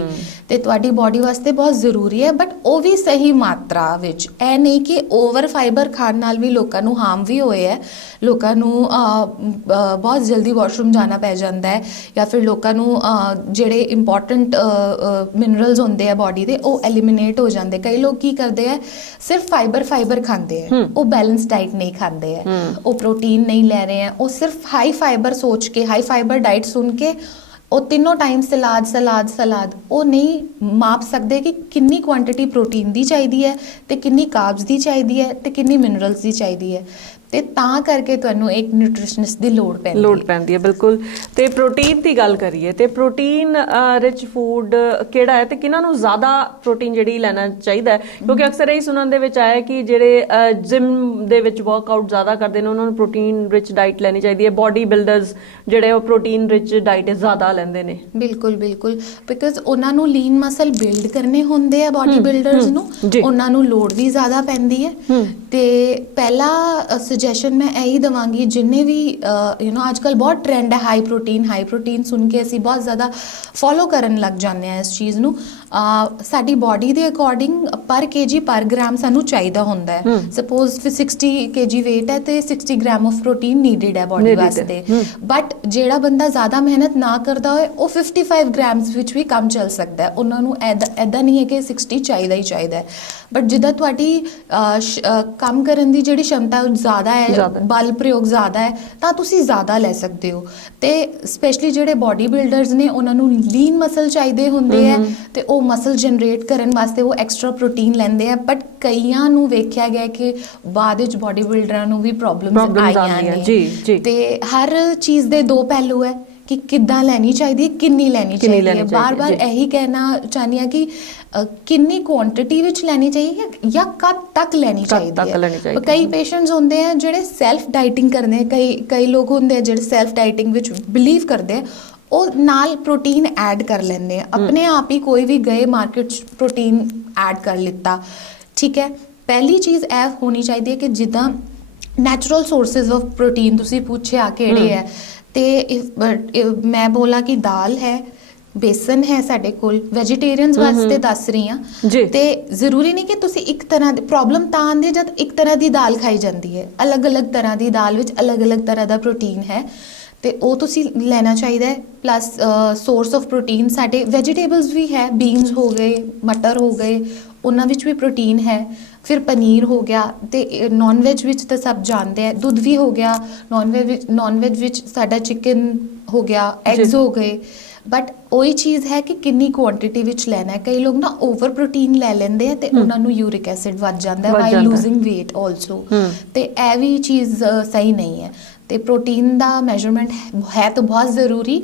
ਤੇ ਤੁਹਾਡੀ ਬਾਡੀ ਵਾਸਤੇ ਬਹੁਤ ਜ਼ਰੂਰੀ ਹੈ, ਬਟ ਉਹ ਵੀ ਸਹੀ ਮਾਤਰਾ ਵਿੱਚ। ਇਹ ਨਹੀਂ ਕਿ ਓਵਰ ਫਾਈਬਰ ਖਾਣ ਨਾਲ ਵੀ ਲੋਕਾਂ ਨੂੰ ਹਾਰਮ ਵੀ ਹੋਏ ਹੈ। ਲੋਕਾਂ ਨੂੰ ਬਹੁਤ ਜਲਦੀ ਵਾਸ਼ਰੂਮ ਜਾਣਾ ਪੈ ਜਾਂਦਾ ਹੈ, ਜਾਂ ਫਿਰ ਲੋਕਾਂ ਨੂੰ ਜਿਹੜੇ ਇੰਪੋਰਟੈਂਟ ਮਿਨਰਲਸ ਹੁੰਦੇ ਆ ਬਾਡੀ ਦੇ ਉਹ ਐਲੀਮੀਨੇਟ ਹੋ ਜਾਂਦੇ। ਕਈ ਲੋਕ ਕੀ ਕਰਦੇ ਹੈ, ਸਿਰਫ ਫਾਈਬਰ ਖਾਂਦੇ ਹੈ, ਉਹ ਬੈਲੈਂਸ ਡਾਈਟ ਨਹੀਂ ਖਾਂਦੇ ਹੈ, ਉਹ ਪ੍ਰੋਟੀਨ ਨਹੀਂ ਲੈ ਰਹੇ ਹੈ, ਉਹ ਸਿਰਫ ਹਾਈ ਫਾਈਬਰ ਸੋਚ ਕੇ, ਹਾਈ ਫਾਈਬਰ ਡਾਈਟ ਸੁਣ ਕੇ ਉਹ ਤਿੰਨੋਂ ਟਾਈਮ ਸਲਾਦ ਉਹ ਨਹੀਂ ਮਾਪ ਸਕਦੇ ਕਿ ਕਿੰਨੀ ਕੁਆਂਟੀਟੀ ਪ੍ਰੋਟੀਨ ਦੀ ਚਾਹੀਦੀ ਹੈ ਤੇ ਕਿੰਨੀ ਕਾਰਬਸ ਦੀ ਚਾਹੀਦੀ ਹੈ ਤੇ ਕਿੰਨੀ ਮਿਨਰਲਸ ਦੀ ਚਾਹੀਦੀ ਹੈ। ਤੇ ਤਾਂ ਕਰਕੇ ਤੁਹਾਨੂੰ ਇੱਕ ਨਿਊਟ੍ਰੀਸ਼ਨਿਸਟ ਦੀ ਲੋੜ ਪੈਂਦੀ ਹੈ। ਬਿਲਕੁਲ। ਤੇ ਪ੍ਰੋਟੀਨ ਦੀ ਗੱਲ ਕਰੀਏ ਤੇ ਪ੍ਰੋਟੀਨ ਰਿਚ ਫੂਡ ਕਿਹੜਾ ਹੈ ਤੇ ਕਿਹਨਾਂ ਨੂੰ ਜ਼ਿਆਦਾ ਪ੍ਰੋਟੀਨ ਜਿਹੜੀ ਲੈਣਾ ਚਾਹੀਦਾ ਹੈ? ਕਿਉਂਕਿ ਅਕਸਰ ਇਹ ਸੁਣਨ ਦੇ ਵਿੱਚ ਆਇਆ ਕਿ ਜਿਹੜੇ ਜਿਮ ਦੇ ਵਿੱਚ ਵਰਕਆਊਟ ਜ਼ਿਆਦਾ ਕਰਦੇ ਨੇ ਉਹਨਾਂ ਨੂੰ ਪ੍ਰੋਟੀਨ ਰਿਚ ਡਾਈਟ ਲੈਣੀ ਚਾਹੀਦੀ ਹੈ। ਬਾਡੀ ਬਿਲਡਰਸ ਜਿਹੜੇ ਉਹ ਪ੍ਰੋਟੀਨ ਰਿਚ ਡਾਈਟ ਜ਼ਿਆਦਾ ਲੈਂਦੇ ਨੇ। ਬਿਲਕੁਲ ਬਿਕਾਜ਼ ਉਹਨਾਂ ਨੂੰ ਲੀਨ ਮਸਲ ਬਿਲਡ ਕਰਨੇ ਹੁੰਦੇ ਆ। ਬਾਡੀ ਬਿਲਡਰਸ ਨੂੰ ਉਹਨਾਂ ਨੂੰ ਲੋਡ ਵੀ ਜ਼ਿਆਦਾ ਪੈਂਦੀ ਹੈ। ਤੇ ਪਹਿਲਾ ਸੁਜੈਸ਼ਨ ਮੈਂ ਇਹੀ ਦਵਾਂਗੀ, ਜਿੰਨੇ ਵੀ ਅੱਜ ਕੱਲ੍ਹ ਬਹੁਤ ਟ੍ਰੈਂਡ ਹੈ ਹਾਈ ਪ੍ਰੋਟੀਨ ਸੁਣ ਕੇ ਅਸੀਂ ਬਹੁਤ ਜ਼ਿਆਦਾ ਫੋਲੋ ਕਰਨ ਲੱਗ ਜਾਂਦੇ ਹਾਂ ਇਸ ਚੀਜ਼ ਨੂੰ। ਸਾਡੀ ਬਾਡੀ ਦੇ ਅਕੋਰਡਿੰਗ ਪਰ ਕੇਜੀ ਪਰ ਗ੍ਰਾਮ ਸਾਨੂੰ ਚਾਹੀਦਾ ਹੁੰਦਾ ਹੈ। ਸਪੋਜ਼ 60 kg weight ਹੈ ਤੇ 60 ਗ੍ਰਾਮ ਆਫ ਪ੍ਰੋਟੀਨ ਨੀਡਡ ਹੈ ਬਾਡੀ ਵਾਸਤੇ। ਬਟ ਜਿਹੜਾ ਬੰਦਾ ਜ਼ਿਆਦਾ ਮਿਹਨਤ ਨਾ ਕਰਦਾ ਹੋਏ ਉਹ 55 ਗ੍ਰਾਮਸ ਵਿੱਚ ਵੀ ਕੰਮ ਚੱਲ ਸਕਦਾ ਹੈ। ਉਹਨਾਂ ਨੂੰ ਐਦਾਂ ਨਹੀਂ ਹੈ ਕਿ 60 ਚਾਹੀਦਾ ਹੀ ਚਾਹੀਦਾ ਹੈ। ਬਟ ਜਿੱਦਾਂ ਤੁਹਾਡੀ ਕੰਮ ਕਰਨ ਦੀ ਜਿਹੜੀ ਸ਼ਮਤਾ ਜ਼ਿਆਦਾ ਹੈ, ਬਲ ਪ੍ਰਯੋਗ ਜ਼ਿਆਦਾ ਹੈ, ਤਾਂ ਤੁਸੀਂ ਜ਼ਿਆਦਾ ਲੈ ਸਕਦੇ ਹੋ। ਤੇ ਸਪੈਸ਼ਲੀ ਜਿਹੜੇ ਬਾਡੀ ਬਿਲਡਰਸ ਨੇ ਉਹਨਾਂ ਨੂੰ ਲੀਨ ਮਸਲ ਚਾਹੀਦੇ ਹੁੰਦੇ ਹੈ ਤੇ ਉਹ ਮਸਲ ਜਨਰੇਟ ਕਰਨ ਵਾਸਤੇ ਉਹ ਐਕਸਟਰਾ ਪ੍ਰੋਟੀਨ ਲੈਂਦੇ ਆ। ਬਟ ਕਈਆਂ ਨੂੰ ਵੇਖਿਆ ਗਿਆ ਕਿ ਬਾਅਦ ਵਿੱਚ ਬਾਡੀ ਬਿਲਡਰਾਂ ਨੂੰ ਵੀ ਪ੍ਰੋਬਲਮਸ ਆਈਆਂ ਨੇ। ਤੇ ਹਰ ਚੀਜ਼ ਦੇ ਦੋ ਪਹਿਲੂ ਹੈ ਕਿ ਕਿੱਦਾਂ ਲੈਣੀ ਚਾਹੀਦੀ ਹੈ, ਕਿੰਨੀ ਲੈਣੀ ਚਾਹੀਦੀ ਹੈ। ਬਾਰ-ਬਾਰ ਇਹੀ ਕਹਿਣਾ ਚਾਹੁੰਦੀ ਹਾਂ ਕਿ ਕਿੰਨੀ ਕੁਆਂਟੀਟੀ ਵਿੱਚ ਲੈਣੀ ਚਾਹੀਦੀ ਹੈ ਜਾਂ ਕਦ ਤੱਕ ਲੈਣੀ ਚਾਹੀਦੀ ਹੈ। ਕਈ ਪੇਸ਼ੈਂਟਸ ਹੁੰਦੇ ਆ ਜਿਹੜੇ ਸੈਲਫ ਡਾਈਟਿੰਗ ਕਰਦੇ, ਕਈ ਲੋਕ ਹੁੰਦੇ ਆ ਜਿਹੜੇ ਸੈਲਫ ਡਾਈਟਿੰਗ ਵਿੱਚ ਬਿਲੀਵ ਕਰਦੇ ਆ, ਉਹ ਨਾਲ ਪ੍ਰੋਟੀਨ ਐਡ ਕਰ ਲੈਂਦੇ ਆ ਆਪਣੇ ਆਪ ਹੀ। ਕੋਈ ਵੀ ਗਏ ਮਾਰਕੀਟ 'ਚ ਪ੍ਰੋਟੀਨ ਐਡ ਕਰ ਲਿੱਤਾ, ਠੀਕ ਹੈ। ਪਹਿਲੀ ਚੀਜ਼ ਇਹ ਹੋਣੀ ਚਾਹੀਦੀ ਹੈ ਕਿ ਜਿੱਦਾਂ ਨੈਚੁਰਲ ਸੋਰਸਿਸ ਆਫ ਪ੍ਰੋਟੀਨ ਤੁਸੀਂ ਪੁੱਛਿਆ ਕਿਹੜੇ ਹੈ, ਤੇ ਮੈਂ ਬੋਲਾਂ ਕਿ ਦਾਲ ਹੈ, ਬੇਸਨ ਹੈ ਸਾਡੇ ਕੋਲ, ਵੈਜੀਟੇਰੀਅਨਸ ਵਾਸਤੇ ਦੱਸ ਰਹੀ ਹਾਂ। ਜੀ। ਤੇ ਜ਼ਰੂਰੀ ਨਹੀਂ ਕਿ ਤੁਸੀਂ ਇੱਕ ਤਰ੍ਹਾਂ ਦੀ ਪ੍ਰੋਬਲਮ ਤਾਂ ਆਉਂਦੀ ਹੈ ਜਦ ਇੱਕ ਤਰ੍ਹਾਂ ਦੀ ਦਾਲ ਖਾਈ ਜਾਂਦੀ ਹੈ। ਅਲੱਗ-ਅਲੱਗ ਤਰ੍ਹਾਂ ਦੀ ਦਾਲ ਵਿੱਚ ਅਲੱਗ-ਅਲੱਗ ਤਰ੍ਹਾਂ ਦਾ ਪ੍ਰੋਟੀਨ ਹੈ ਤੇ ਉਹ ਤੁਸੀਂ ਲੈਣਾ ਚਾਹੀਦਾ ਹੈ। ਪਲੱਸ ਸੋਰਸ ਆਫ ਪ੍ਰੋਟੀਨ ਸਾਡੇ ਵੈਜੀਟੇਬਲਸ ਵੀ ਹੈ, ਬੀਨਸ ਹੋ ਗਏ, ਮਟਰ ਹੋ ਗਏ, ਉਹਨਾਂ ਵਿੱਚ ਵੀ ਪ੍ਰੋਟੀਨ ਹੈ। ਫਿਰ ਪਨੀਰ ਹੋ ਗਿਆ ਤੇ ਨੌਨ ਵੈਜ ਵਿੱਚ ਤਾਂ ਸਭ ਜਾਣਦੇ ਆ, ਦੁੱਧ ਵੀ ਹੋ ਗਿਆ। ਨੌਨ ਵੈਜ ਵਿੱਚ ਸਾਡਾ ਚਿਕਨ ਹੋ ਗਿਆ, ਐਗਸ ਹੋ ਗਏ। ਬਟ ਉਹੀ ਚੀਜ਼ ਹੈ ਕਿ ਕਿੰਨੀ ਕੁਆਂਟੀਟੀ ਵਿੱਚ ਲੈਣਾ ਹੈ। ਕਈ ਲੋਕ ਨਾ ਓਵਰ ਪ੍ਰੋਟੀਨ ਲੈ ਲੈਂਦੇ ਆ ਤੇ ਉਹਨਾਂ ਨੂੰ ਯੂਰਿਕ ਐਸਿਡ ਵੱਧ ਜਾਂਦਾ ਹੈ ਵਾਈਲ ਲੂਜ਼ਿੰਗ weight ਆਲਸੋ। ਤੇ ਇਹ ਵੀ ਚੀਜ਼ ਸਹੀ ਨਹੀਂ ਹੈ। ਤੇ ਪ੍ਰੋਟੀਨ ਦਾ ਮੈਜ਼ਰਮੈਂਟ ਹੈ ਤਾਂ ਬਹੁਤ ਜ਼ਰੂਰੀ,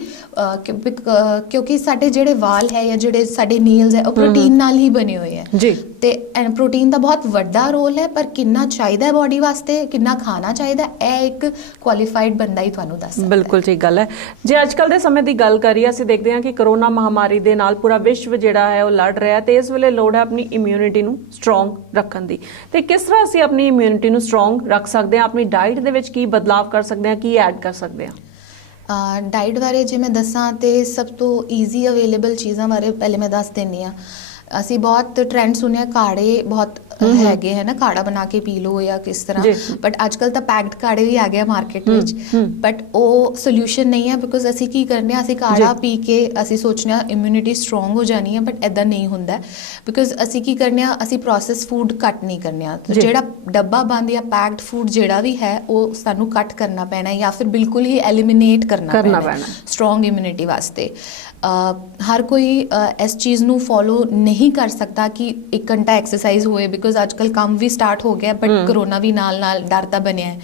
ਕਿਉਂਕਿ ਸਾਡੇ ਜਿਹੜੇ ਵਾਲ ਹੈ ਜਾਂ ਜਿਹੜੇ ਸਾਡੇ ਨੇਲਸ ਹੈ ਉਹ ਪ੍ਰੋਟੀਨ ਨਾਲ ਹੀ ਬਣੇ ਹੋਏ ਹੈ ਜੀ। ਤੇ ਪ੍ਰੋਟੀਨ ਦਾ ਬਹੁਤ ਵੱਡਾ ਰੋਲ ਹੈ, ਪਰ ਕਿੰਨਾ ਚਾਹੀਦਾ ਹੈ ਬਾਡੀ ਵਾਸਤੇ, ਕਿੰਨਾ ਖਾਣਾ ਚਾਹੀਦਾ, ਇਹ ਇੱਕ ਕੁਆਲੀਫਾਈਡ ਬੰਦਾ ਹੀ ਤੁਹਾਨੂੰ ਦੱਸ ਸਕਦਾ ਹੈ। ਬਿਲਕੁਲ ਠੀਕ ਗੱਲ ਹੈ। ਜੇ ਅੱਜ ਕੱਲ ਦੇ ਸਮੇਂ ਦੀ ਗੱਲ ਕਰੀਏ, ਅਸੀਂ ਦੇਖਦੇ ਹਾਂ ਕਿ ਕਰੋਨਾ ਮਹਾਮਾਰੀ ਦੇ ਨਾਲ ਪੂਰਾ ਵਿਸ਼ਵ ਜਿਹੜਾ ਹੈ ਉਹ ਲੜ ਰਿਹਾ ਤੇ ਇਸ ਵੇਲੇ ਲੋੜ ਹੈ ਆਪਣੀ ਇਮਿਊਨਿਟੀ ਨੂੰ ਸਟਰੋਂਗ ਰੱਖਣ ਦੀ। ਤੇ ਕਿਸ ਤਰ੍ਹਾਂ ਅਸੀਂ ਆਪਣੀ ਇਮਿਊਨਿਟੀ ਨੂੰ ਸਟਰੋਂਗ ਰੱਖ ਸਕਦੇ ਹਾਂ? ਆਪਣੀ ਡਾਈਟ ਦੇ ਵਿੱਚ ਕੀ ਬਦਲਾਵ ਕਰ ਸਕਦੇ ਹਾਂ, ਕੀ ਐਡ ਕਰ ਸਕਦੇ ਹਾਂ? ਡਾਈਟ ਬਾਰੇ ਜੇ ਮੈਂ ਦੱਸਾਂ ਤੇ ਸਭ ਤੋਂ ਈਜ਼ੀ ਅਵੇਲੇਬਲ ਚੀਜ਼ਾਂ ਬਾਰੇ ਪਹਿਲੇ ਮੈਂ ਦੱਸ ਦਿੰਦੀ ਹਾਂ। ਅਸੀਂ ਬਹੁਤ ਟ੍ਰੈਂਡ ਸੁਣਿਆ, ਕਾੜੇ ਬਹੁਤ ਹੈਗੇ ਹੈ ਨਾ, ਕਾੜਾ ਬਣਾ ਕੇ ਪੀ ਲਓ ਜਾਂ ਕਿਸ ਤਰ੍ਹਾਂ। ਬਟ ਅੱਜ ਕੱਲ ਤਾਂ ਪੈਕਡ ਕਾੜੇ ਵੀ ਆ ਗਏ ਮਾਰਕੀਟ ਵਿੱਚ, ਬਟ ਉਹ ਸੋਲਿਊਸ਼ਨ ਨਹੀਂ ਹੈ। ਬਿਕੋਜ਼ ਅਸੀਂ ਕੀ ਕਰਨੇ ਆ, ਅਸੀਂ ਕਾੜਾ ਪੀ ਕੇ ਅਸੀਂ ਸੋਚਦੇ ਹਾਂ ਇਮਿਊਨਿਟੀ ਸਟਰੋਂਗ ਹੋ ਜਾਣੀ ਹੈ, ਬਟ ਐਦਾਂ ਨਹੀਂ ਹੁੰਦਾ। ਬਿਕੋਜ਼ ਅਸੀਂ ਕੀ ਕਰਨੇ ਆ, ਅਸੀਂ ਪ੍ਰੋਸੈਸ ਫੂਡ ਘੱਟ ਨਹੀਂ ਕਰਨੇ ਆ। ਜਿਹੜਾ ਡੱਬਾ ਬੰਦ ਜਾਂ ਪੈਕਡ ਫੂਡ ਜਿਹੜਾ ਵੀ ਹੈ ਉਹ ਸਾਨੂੰ ਘੱਟ ਕਰਨਾ ਪੈਣਾ ਜਾਂ ਫਿਰ ਬਿਲਕੁਲ ਹੀ ਐਲੀਮੀਨੇਟ ਕਰਨਾ ਪੈਣਾ ਸਟਰੋਂਗ ਇਮਿਊਨਿਟੀ ਵਾਸਤੇ। ਹਰ ਕੋਈ ਇਸ ਚੀਜ਼ ਨੂੰ ਫੋਲੋ ਨਹੀਂ ਕਰ ਸਕਦਾ ਕਿ 1 ਘੰਟਾ ਐਕਸਰਸਾਈਜ਼ ਹੋਏ, ਬਿਕੋਜ਼ ਅੱਜ ਕੱਲ੍ਹ ਕੰਮ ਵੀ ਸਟਾਰਟ ਹੋ ਗਿਆ, ਬਟ ਕਰੋਨਾ ਵੀ ਨਾਲ ਨਾਲ ਡਰ ਤਾਂ ਬਣਿਆ ਹੈ।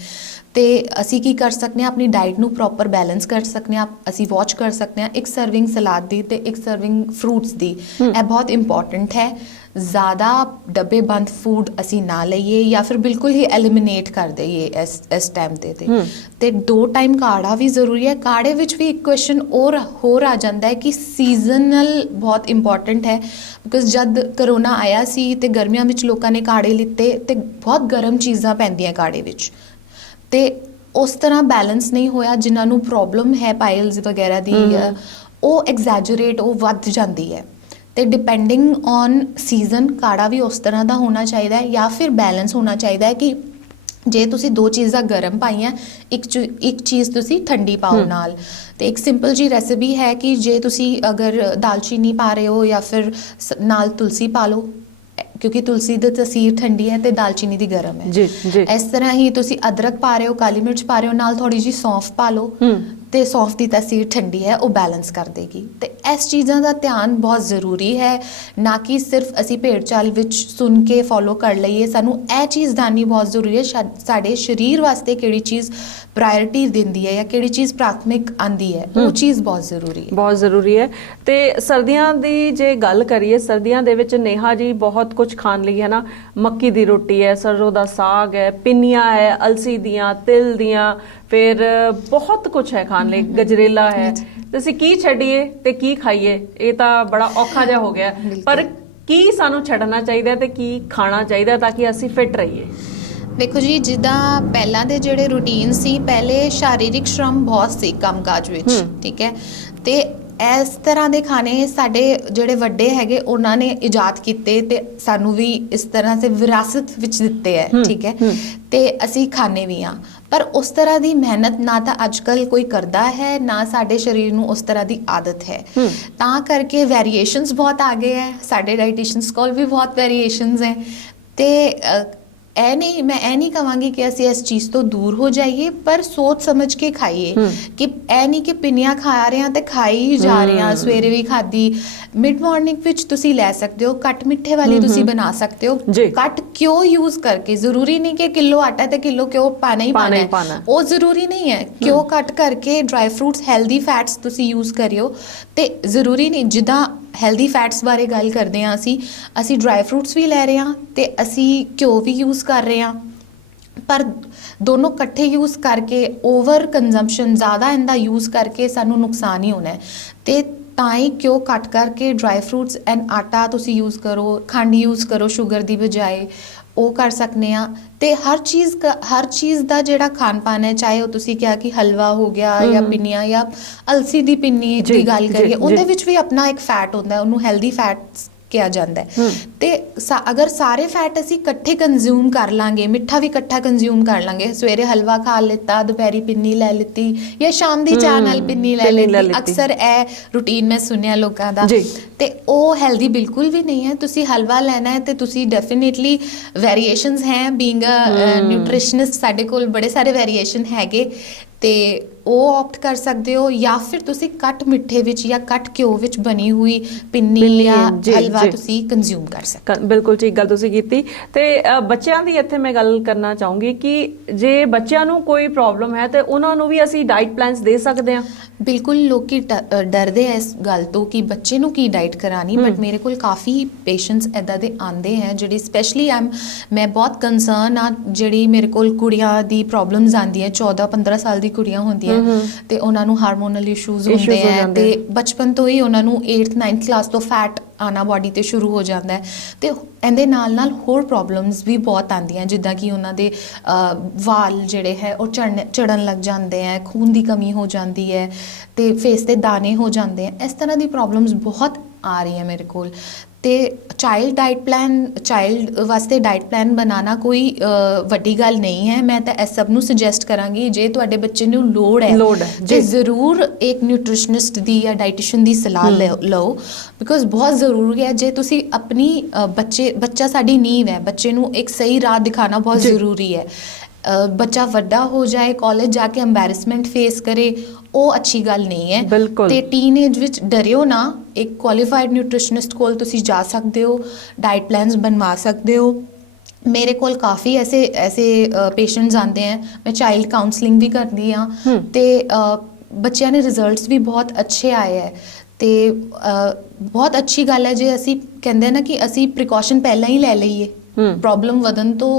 ਤੇ ਅਸੀਂ ਕੀ ਕਰ ਸਕਦੇ ਹਾਂ, ਆਪਣੀ ਡਾਈਟ ਨੂੰ ਪ੍ਰੋਪਰ ਬੈਲੈਂਸ ਕਰ ਸਕਦੇ ਹਾਂ। ਅਸੀਂ ਵਾਚ ਕਰ ਸਕਦੇ ਹਾਂ 1 ਸਰਵਿੰਗ ਸਲਾਦ ਦੀ ਤੇ 1 ਸਰਵਿੰਗ ਫਰੂਟਸ ਦੀ। ਇਹ ਬਹੁਤ ਇੰਪੋਰਟੈਂਟ ਹੈ। ਜ਼ਿਆਦਾ ਡੱਬੇ ਬੰਦ ਫੂਡ ਅਸੀਂ ਨਾ ਲਈਏ ਜਾਂ ਫਿਰ ਬਿਲਕੁਲ ਹੀ ਐਲੀਮੀਨੇਟ ਕਰ ਦਈਏ ਇਸ ਟਾਈਮ ਤੇ 2 ਟਾਈਮ ਕਾੜਾ ਵੀ ਜ਼ਰੂਰੀ ਹੈ। ਕਾੜੇ ਵਿੱਚ ਵੀ ਇੱਕ ਕੁਐਸਚਨ ਹੋਰ ਆ ਜਾਂਦਾ ਹੈ ਕਿ ਸੀਜ਼ਨਲ ਬਹੁਤ ਇੰਪੋਰਟੈਂਟ ਹੈ। ਬਿਕੋਜ਼ ਜਦ ਕਰੋਨਾ ਆਇਆ ਸੀ ਤੇ ਗਰਮੀਆਂ ਵਿੱਚ ਲੋਕਾਂ ਨੇ ਕਾੜੇ ਲਿੱਤੇ ਤੇ ਬਹੁਤ ਗਰਮ ਚੀਜ਼ਾਂ ਪੈਂਦੀਆਂ ਕਾੜੇ ਵਿੱਚ, ਤੇ ਉਸ ਤਰ੍ਹਾਂ ਬੈਲੈਂਸ ਨਹੀਂ ਹੋਇਆ। ਜਿਨ੍ਹਾਂ ਨੂੰ ਪ੍ਰੋਬਲਮ ਹੈ ਪਾਇਲਸ ਵਗੈਰਾ ਦੀ, ਉਹ ਐਗਜ਼ੈਜਰੇਟ, ਉਹ ਵੱਧ ਜਾਂਦੀ ਹੈ। ਤੇ ਡਿਪੈਂਡਿੰਗ ਔਨ ਸੀਜ਼ਨ ਕਾੜਾ ਵੀ ਉਸ ਤਰ੍ਹਾਂ ਦਾ ਹੋਣਾ ਚਾਹੀਦਾ ਹੈ ਜਾਂ ਫਿਰ ਬੈਲੈਂਸ ਹੋਣਾ ਚਾਹੀਦਾ ਹੈ ਕਿ ਜੇ ਤੁਸੀਂ 2 ਚੀਜ਼ਾਂ ਗਰਮ ਪਾਈਆਂ, ਇੱਕ ਚੀਜ਼ ਤੁਸੀਂ ਠੰਡੀ ਪਾਓ ਨਾਲ। ਤੇ ਇੱਕ ਸਿੰਪਲ ਜੀ ਰੈਸਿਪੀ ਹੈ ਕਿ ਜੇ ਤੁਸੀਂ ਅਗਰ ਦਾਲਚੀਨੀ ਪਾ ਰਹੇ ਹੋ ਜਾਂ ਫਿਰ ਨਾਲ ਤੁਲਸੀ ਪਾ ਲਓ, ਕਿਉਂਕਿ ਤੁਲਸੀ ਦੀ ਤਸੀਰ ਠੰਡੀ ਹੈ ਤੇ ਦਾਲਚੀਨੀ ਦੀ ਗਰਮ ਹੈ। ਇਸ ਤਰ੍ਹਾਂ ਹੀ ਤੁਸੀਂ ਅਦਰਕ ਪਾ ਰਹੇ ਹੋ, ਕਾਲੀ ਮਿਰਚ ਪਾ ਰਹੇ ਹੋ, ਨਾਲ ਥੋੜੀ ਜਿਹੀ ਸੌਂਫ ਪਾ ਲਓ ਤੇ ਸੌਂਫ ਦੀ ਤਸੀਰ ਠੰਡੀ ਹੈ, ਉਹ ਬੈਲੈਂਸ ਕਰ ਦੇਗੀ। ਤੇ ਇਸ ਚੀਜ਼ਾਂ ਦਾ ਧਿਆਨ ਬਹੁਤ ਜ਼ਰੂਰੀ ਹੈ, ਨਾ ਕਿ ਸਿਰਫ ਅਸੀਂ ਭੇਡ ਚਾਲ ਵਿੱਚ ਸੁਣ ਕੇ ਫੋਲੋ ਕਰ ਲਈਏ। ਸਾਨੂੰ ਇਹ ਚੀਜ਼ ਜਾਣਨੀ ਬਹੁਤ ਜ਼ਰੂਰੀ ਹੈ ਸਾਡੇ ਸਰੀਰ ਵਾਸਤੇ ਕਿਹੜੀ ਚੀਜ਼ ਪ੍ਰਾਇੋਰਟੀ ਦਿੰਦੀ ਹੈ ਜਾਂ ਕਿਹੜੀ ਚੀਜ਼ ਪ੍ਰਾਥਮਿਕ ਆਂਦੀ ਹੈ, ਉਹ ਚੀਜ਼ ਬਹੁਤ ਜ਼ਰੂਰੀ ਹੈ। ਤੇ ਸਰਦੀਆਂ ਦੀ ਜੇ ਗੱਲ ਕਰੀਏ, ਸਰਦੀਆਂ ਦੇ ਵਿੱਚ ਨੇਹਾ ਜੀ ਬਹੁਤ ਕੁਝ ਖਾਣ ਲਈ ਹੈ ਨਾ, ਮੱਕੀ ਦੀ ਰੋਟੀ ਹੈ, ਸਰੋਂ ਦਾ ਸਾਗ ਹੈ, ਪਿੰਨੀਆਂ ਹੈ, ਅਲਸੀ ਦੀਆਂ, ਤਿਲ ਦੀਆਂ, ਫਿਰ ਬਹੁਤ ਕੁਝ ਹੈ ਖਾਣ ਲਈ, ਗਜਰੇਲਾ ਹੈ। ਤੇ ਅਸੀਂ ਕੀ ਛੱਡੀਏ ਤੇ ਕੀ ਖਾਈਏ, ਇਹ ਤਾਂ ਬੜਾ ਔਖਾ ਜਿਹਾ ਹੋ ਗਿਆ। ਪਰ ਕੀ ਸਾਨੂੰ ਛੱਡਣਾ ਚਾਹੀਦਾ ਤੇ ਕੀ ਖਾਣਾ ਚਾਹੀਦਾ ਤਾਂ ਕਿ ਅਸੀਂ ਫਿੱਟ ਰਹੀਏ? ਦੇਖੋ ਜੀ, ਜਿੱਦਾਂ ਪਹਿਲਾਂ ਦੇ ਜਿਹੜੇ ਰੂਟੀਨ ਸੀ, ਪਹਿਲੇ ਸਰੀਰਕ ਸ਼ਰਮ ਬਹੁਤ ਸੀ ਕੰਮਕਾਜ ਵਿੱਚ, ਠੀਕ ਹੈ। ਤੇ ਇਸ ਤਰ੍ਹਾਂ ਦੇ ਖਾਣੇ ਸਾਡੇ ਜਿਹੜੇ ਵੱਡੇ ਹੈਗੇ ਉਹਨਾਂ ਨੇ ਇਜਾਦ ਕੀਤੇ ਤੇ ਸਾਨੂੰ ਵੀ ਇਸ ਤਰ੍ਹਾਂ ਸੇ ਵਿਰਾਸਤ ਵਿੱਚ ਦਿੱਤੇ ਹੈ, ਠੀਕ ਹੈ। ਤੇ ਅਸੀਂ ਖਾਣੇ ਵੀ ਹਾਂ, ਪਰ ਉਸ ਤਰ੍ਹਾਂ ਦੀ ਮਿਹਨਤ ਨਾ ਤਾਂ ਅੱਜ ਕੱਲ੍ਹ ਕੋਈ ਕਰਦਾ ਹੈ, ਨਾ ਸਾਡੇ ਸਰੀਰ ਨੂੰ ਉਸ ਤਰ੍ਹਾਂ ਦੀ ਆਦਤ ਹੈ। ਤਾਂ ਕਰਕੇ ਵੇਰੀਏਸ਼ਨਸ ਬਹੁਤ ਆ ਗਏ ਹੈ, ਸਾਡੇ ਡਾਈਟੀਸ਼ੀਅਨਸ ਕੋਲ ਵੀ ਬਹੁਤ ਵੇਰੀਏਸ਼ਨਸ ਹੈ। ਤੇ ਮੈਂ ਇਹ ਨਹੀਂ ਕਹਾਂਗੀ ਕਿ ਅਸੀਂ ਇਸ ਚੀਜ਼ ਤੋਂ ਦੂਰ ਹੋ ਜਾਈਏ, ਪਰ ਸੋਚ ਸਮਝ ਕੇ ਖਾਈਏ। ਕਿ ਇਹ ਨਹੀਂ ਕਿ ਪਿੰਨੀਆਂ ਖਾ ਰਹੇ ਹਾਂ ਤੇ ਖਾਈ ਹੀ ਜਾ ਰਹੇ ਹਾਂ, ਸਵੇਰੇ ਵੀ ਖਾਧੀ। ਮਿਡ ਮਾਰਨਿੰਗ ਵਿੱਚ ਤੁਸੀਂ ਲੈ ਸਕਦੇ ਹੋ, ਘੱਟ ਮਿੱਠੇ ਵਾਲੀ ਤੁਸੀਂ ਬਣਾ ਸਕਦੇ ਹੋ। ਘੱਟ ਘਿਓ ਯੂਜ਼ ਕਰਕੇ, ਜ਼ਰੂਰੀ ਨਹੀਂ ਕਿ ਕਿਲੋ ਆਟਾ ਤੇ ਕਿਲੋ ਘਿਓ ਪਾਣਾ ਹੀ ਪਾਣਾ, ਉਹ ਜ਼ਰੂਰੀ ਨਹੀਂ ਹੈ। ਘਿਓ ਘੱਟ ਕਰਕੇ ਡਰਾਈ ਫਰੂਟਸ, ਹੈਲਦੀ ਫੈਟਸ ਤੁਸੀਂ ਯੂਜ਼ ਕਰਿਓ। ਤੇ ਜ਼ਰੂਰੀ ਨਹੀਂ, ਜਿੱਦਾਂ ਹੈਲਦੀ ਫੈਟਸ ਬਾਰੇ ਗੱਲ ਕਰਦੇ ਹਾਂ, ਅਸੀਂ ਡਰਾਈ ਫਰੂਟਸ ਵੀ ਲੈ ਰਹੇ ਹਾਂ ਤੇ ਅਸੀਂ ਘਿਓ ਵੀ ਯੂਜ਼ ਕਰ ਰਹੇ ਹਾਂ, ਪਰ ਦੋਨੋਂ ਇਕੱਠੇ ਯੂਜ਼ ਕਰਕੇ ਓਵਰ ਕੰਜ਼ੰਪਸ਼ਨ, ਜ਼ਿਆਦਾ ਇਹਦਾ ਯੂਜ਼ ਕਰਕੇ ਸਾਨੂੰ ਨੁਕਸਾਨ ਹੀ ਹੋਣਾ ਹੈ। ਤੇ ਤਾਂ ਹੀ ਘਿਓ ਘੱਟ ਕਰਕੇ ਡਰਾਈ ਫਰੂਟਸ ਐਂਡ ਆਟਾ ਤੁਸੀਂ ਯੂਜ਼ ਕਰੋ, ਖੰਡ ਯੂਜ਼ ਕਰੋ ਸ਼ੂਗਰ ਦੀ ਬਜਾਏ, ਉਹ ਕਰ ਸਕਨੇ ਆ। ਤੇ ਹਰ ਚੀਜ਼ ਦਾ ਜਿਹੜਾ ਖਾਣ ਪਾਨ ਹੈ, ਚਾਹੇ ਉਹ ਤੁਸੀਂ ਕਿਹਾ ਕਿ ਹਲਵਾ ਹੋ ਗਿਆ ਜਾਂ ਪਿੰਨੀਆਂ ਜਾਂ ਅਲਸੀ ਦੀ ਪਿੰਨੀ ਦੀ ਗੱਲ ਕਰੀਏ, ਉਹਦੇ ਵਿੱਚ ਵੀ ਆਪਣਾ ਇੱਕ ਫੈਟ ਹੁੰਦਾ, ਉਹਨੂੰ ਹੈਲਦੀ ਫੈਟਸ ਕਿਹਾ ਜਾਂਦਾ ਹੈ। ਤੇ ਅਗਰ ਸਾਰੇ ਫੈਟ ਅਸੀਂ ਇਕੱਠੇ ਕੰਜ਼ਿਊਮ ਕਰ ਲਾਂਗੇ, ਮਿੱਠਾ ਵੀ ਇਕੱਠਾ ਕੰਜ਼ਿਊਮ ਕਰ ਲਾਂਗੇ, ਸਵੇਰੇ ਹਲਵਾ ਖਾ ਲਿੱਤਾ, ਦੁਪਹਿਰੀ ਪਿੰਨੀ ਲੈ ਲਿੱਤੀ ਜਾਂ ਸ਼ਾਮ ਦੀ ਚਾਹ ਨਾਲ ਪਿੰਨੀ ਲੈ ਲਿੱਤੀ, ਅਕਸਰ ਇਹ ਰੂਟੀਨ ਮੈਂ ਸੁਣਿਆ ਲੋਕਾਂ ਦਾ, ਤੇ ਉਹ ਹੈਲਦੀ ਬਿਲਕੁਲ ਵੀ ਨਹੀਂ ਹੈ। ਤੁਸੀਂ ਹਲਵਾ ਲੈਣਾ ਹੈ ਤੇ ਤੁਸੀਂ ਡੈਫੀਨੇਟਲੀ ਵੇਰੀਏਸ਼ਨਸ ਹੈ, ਬੀਇੰਗ ਅ ਨਿਊਟ੍ਰੀਸ਼ਨਿਸਟ ਸਾਡੇ ਕੋਲ ਬੜੇ ਸਾਰੇ ਵੇਰੀਏਸ਼ਨ ਹੈਗੇ, ਤੇ ਉਹ ਆਪਟ ਕਰ ਸਕਦੇ ਹੋ, ਜਾਂ ਫਿਰ ਤੁਸੀਂ ਘੱਟ ਮਿੱਠੇ ਵਿੱਚ ਜਾਂ ਘੱਟ ਘਿਓ ਵਿੱਚ ਬਣੀ ਹੋਈ ਪਿੰਨੀ ਜਾਂ ਹਲਵਾ ਤੁਸੀਂ ਕੰਜ਼ਿਊਮ ਕਰ ਸਕਦੇ। ਬਿਲਕੁਲ ਠੀਕ ਗੱਲ ਤੁਸੀਂ ਕੀਤੀ। ਤੇ ਬੱਚਿਆਂ ਦੀ ਇੱਥੇ ਮੈਂ ਗੱਲ ਕਰਨਾ ਚਾਹੂੰਗੀ ਕਿ ਜੇ ਬੱਚਿਆਂ ਨੂੰ ਕੋਈ ਪ੍ਰੋਬਲਮ ਹੈ ਤੇ ਉਹਨਾਂ ਨੂੰ ਵੀ ਅਸੀਂ ਡਾਈਟ ਪਲਾਨਸ ਦੇ ਸਕਦੇ ਹਾਂ। ਬਿਲਕੁਲ, ਲੋਕੀ ਡਰਦੇ ਐ ਇਸ ਗੱਲ ਤੋਂ ਕਿ ਬੱਚੇ ਨੂੰ ਕੀ ਡਾਈਟ ਕਰਾਣੀ, ਬਟ ਮੇਰੇ ਕੋਲ ਕਾਫੀ ਪੇਸ਼ੈਂਟਸ ਇੱਦਾਂ ਦੇ ਆਉਂਦੇ ਹੈ ਜਿਹੜੀ ਸਪੈਸ਼ਲੀ ਮੈਂ ਬਹੁਤ ਕੰਸਰਨ ਆ, ਜਿਹੜੀ ਮੇਰੇ ਕੋਲ ਕੁੜੀਆਂ ਦੀ ਪ੍ਰੋਬਲਮਸ ਆਉਂਦੀਆਂ, 14-15 ਸਾਲ ਦੀ ਕੁੜੀਆਂ ਹੁੰਦੀਆਂ ਤੇ ਉਹਨਾਂ ਨੂੰ ਹਾਰਮੋਨਲ ਇਸ਼ੂਜ਼ ਹੁੰਦੇ ਆ, ਤੇ ਬਚਪਨ ਤੋਂ ਹੀ ਉਹਨਾਂ ਨੂੰ 8th-9th ਕਲਾਸ ਤੋਂ ਫੈਟ ਆਣਾ ਬਾਡੀ ਤੇ ਸ਼ੁਰੂ ਹੋ ਜਾਂਦਾ ਹੈ। ਤੇ ਇਹਦੇ ਨਾਲ ਹੋਰ ਪ੍ਰੋਬਲਮਸ ਵੀ ਬਹੁਤ ਆਉਂਦੀਆਂ, ਜਿੱਦਾਂ ਕਿ ਉਹਨਾਂ ਦੇ ਵਾਲ ਜਿਹੜੇ ਹੈ ਉਹ ਚੜਨ ਲੱਗ ਜਾਂਦੇ ਹੈ, ਖੂਨ ਦੀ ਕਮੀ ਹੋ ਜਾਂਦੀ ਹੈ, ਤੇ ਫੇਸ ਤੇ ਦਾਣੇ ਹੋ ਜਾਂਦੇ ਹੈ। ਇਸ ਤਰ੍ਹਾਂ ਦੀ ਪ੍ਰੋਬਲਮਸ ਬਹੁਤ ਆ ਰਹੀ ਹੈ ਮੇਰੇ ਕੋਲ। ਤੇ ਚਾਈਲਡ ਵਾਸਤੇ ਡਾਈਟ ਪਲਾਨ ਬਣਾਉਣਾ ਕੋਈ ਵੱਡੀ ਗੱਲ ਨਹੀਂ ਹੈ। ਮੈਂ ਤਾਂ ਇਸ ਸਭ ਨੂੰ ਸੁਜੈਸਟ ਕਰਾਂਗੀ, ਜੇ ਤੁਹਾਡੇ ਬੱਚੇ ਨੂੰ ਲੋੜ ਹੈ ਤੇ ਜ਼ਰੂਰ ਇੱਕ ਨਿਊਟ੍ਰੀਸ਼ਨਿਸਟ ਦੀ ਜਾਂ ਡਾਈਟੀਸ਼ੀਅਨ ਦੀ ਸਲਾਹ ਲਓ, ਬਿਕੋਜ਼ ਬਹੁਤ ਜ਼ਰੂਰੀ ਹੈ। ਜੇ ਤੁਸੀਂ ਆਪਣੀ ਬੱਚਾ ਸਾਡੀ ਨੀਂਹ ਹੈ, ਬੱਚੇ ਨੂੰ ਇੱਕ ਸਹੀ ਰਾਹ ਦਿਖਾਉਣਾ ਬਹੁਤ ਜ਼ਰੂਰੀ ਹੈ। ਬੱਚਾ ਵੱਡਾ ਹੋ ਜਾਏ, ਕਾਲਜ ਜਾ ਕੇ ਐਮਬੈਰਸਮੈਂਟ ਫੇਸ ਕਰੇ, ਉਹ ਅੱਛੀ ਗੱਲ ਨਹੀਂ ਹੈ। ਤੇ ਟੀਨੇਜ ਵਿੱਚ ਡਰਿਓ ਨਾ, ਇੱਕ ਕੁਆਲੀਫਾਈਡ ਨਿਊਟ੍ਰੀਸ਼ਨਿਸਟ ਕੋਲ ਤੁਸੀਂ ਜਾ ਸਕਦੇ ਹੋ, ਡਾਈਟ ਪਲਾਨਸ ਬਣਵਾ ਸਕਦੇ ਹੋ। ਮੇਰੇ ਕੋਲ ਕਾਫੀ ਐਸੇ ਪੇਸ਼ੈਂਟਸ ਆਉਂਦੇ हैं, ਮੈਂ ਚਾਈਲਡ ਕਾਉਂਸਲਿੰਗ ਵੀ ਕਰਦੀ ਹਾਂ, ਤੇ ਬੱਚਿਆਂ ਦੇ ਰਿਜ਼ਲਟਸ ਵੀ ਬਹੁਤ ਅੱਛੇ ਆਏ ਹੈ। ਤੇ ਬਹੁਤ ਅੱਛੀ ਗੱਲ ਹੈ ਜੇ ਅਸੀਂ ਕਹਿੰਦੇ ਨਾ ਕਿ ਅਸੀਂ ਪ੍ਰੀਕਾਸ਼ਨ ਪਹਿਲਾਂ ਹੀ ਲੈ ਲਈਏ। ਪ੍ਰੋਬਲਮ ਵਧਣ ਤੋਂ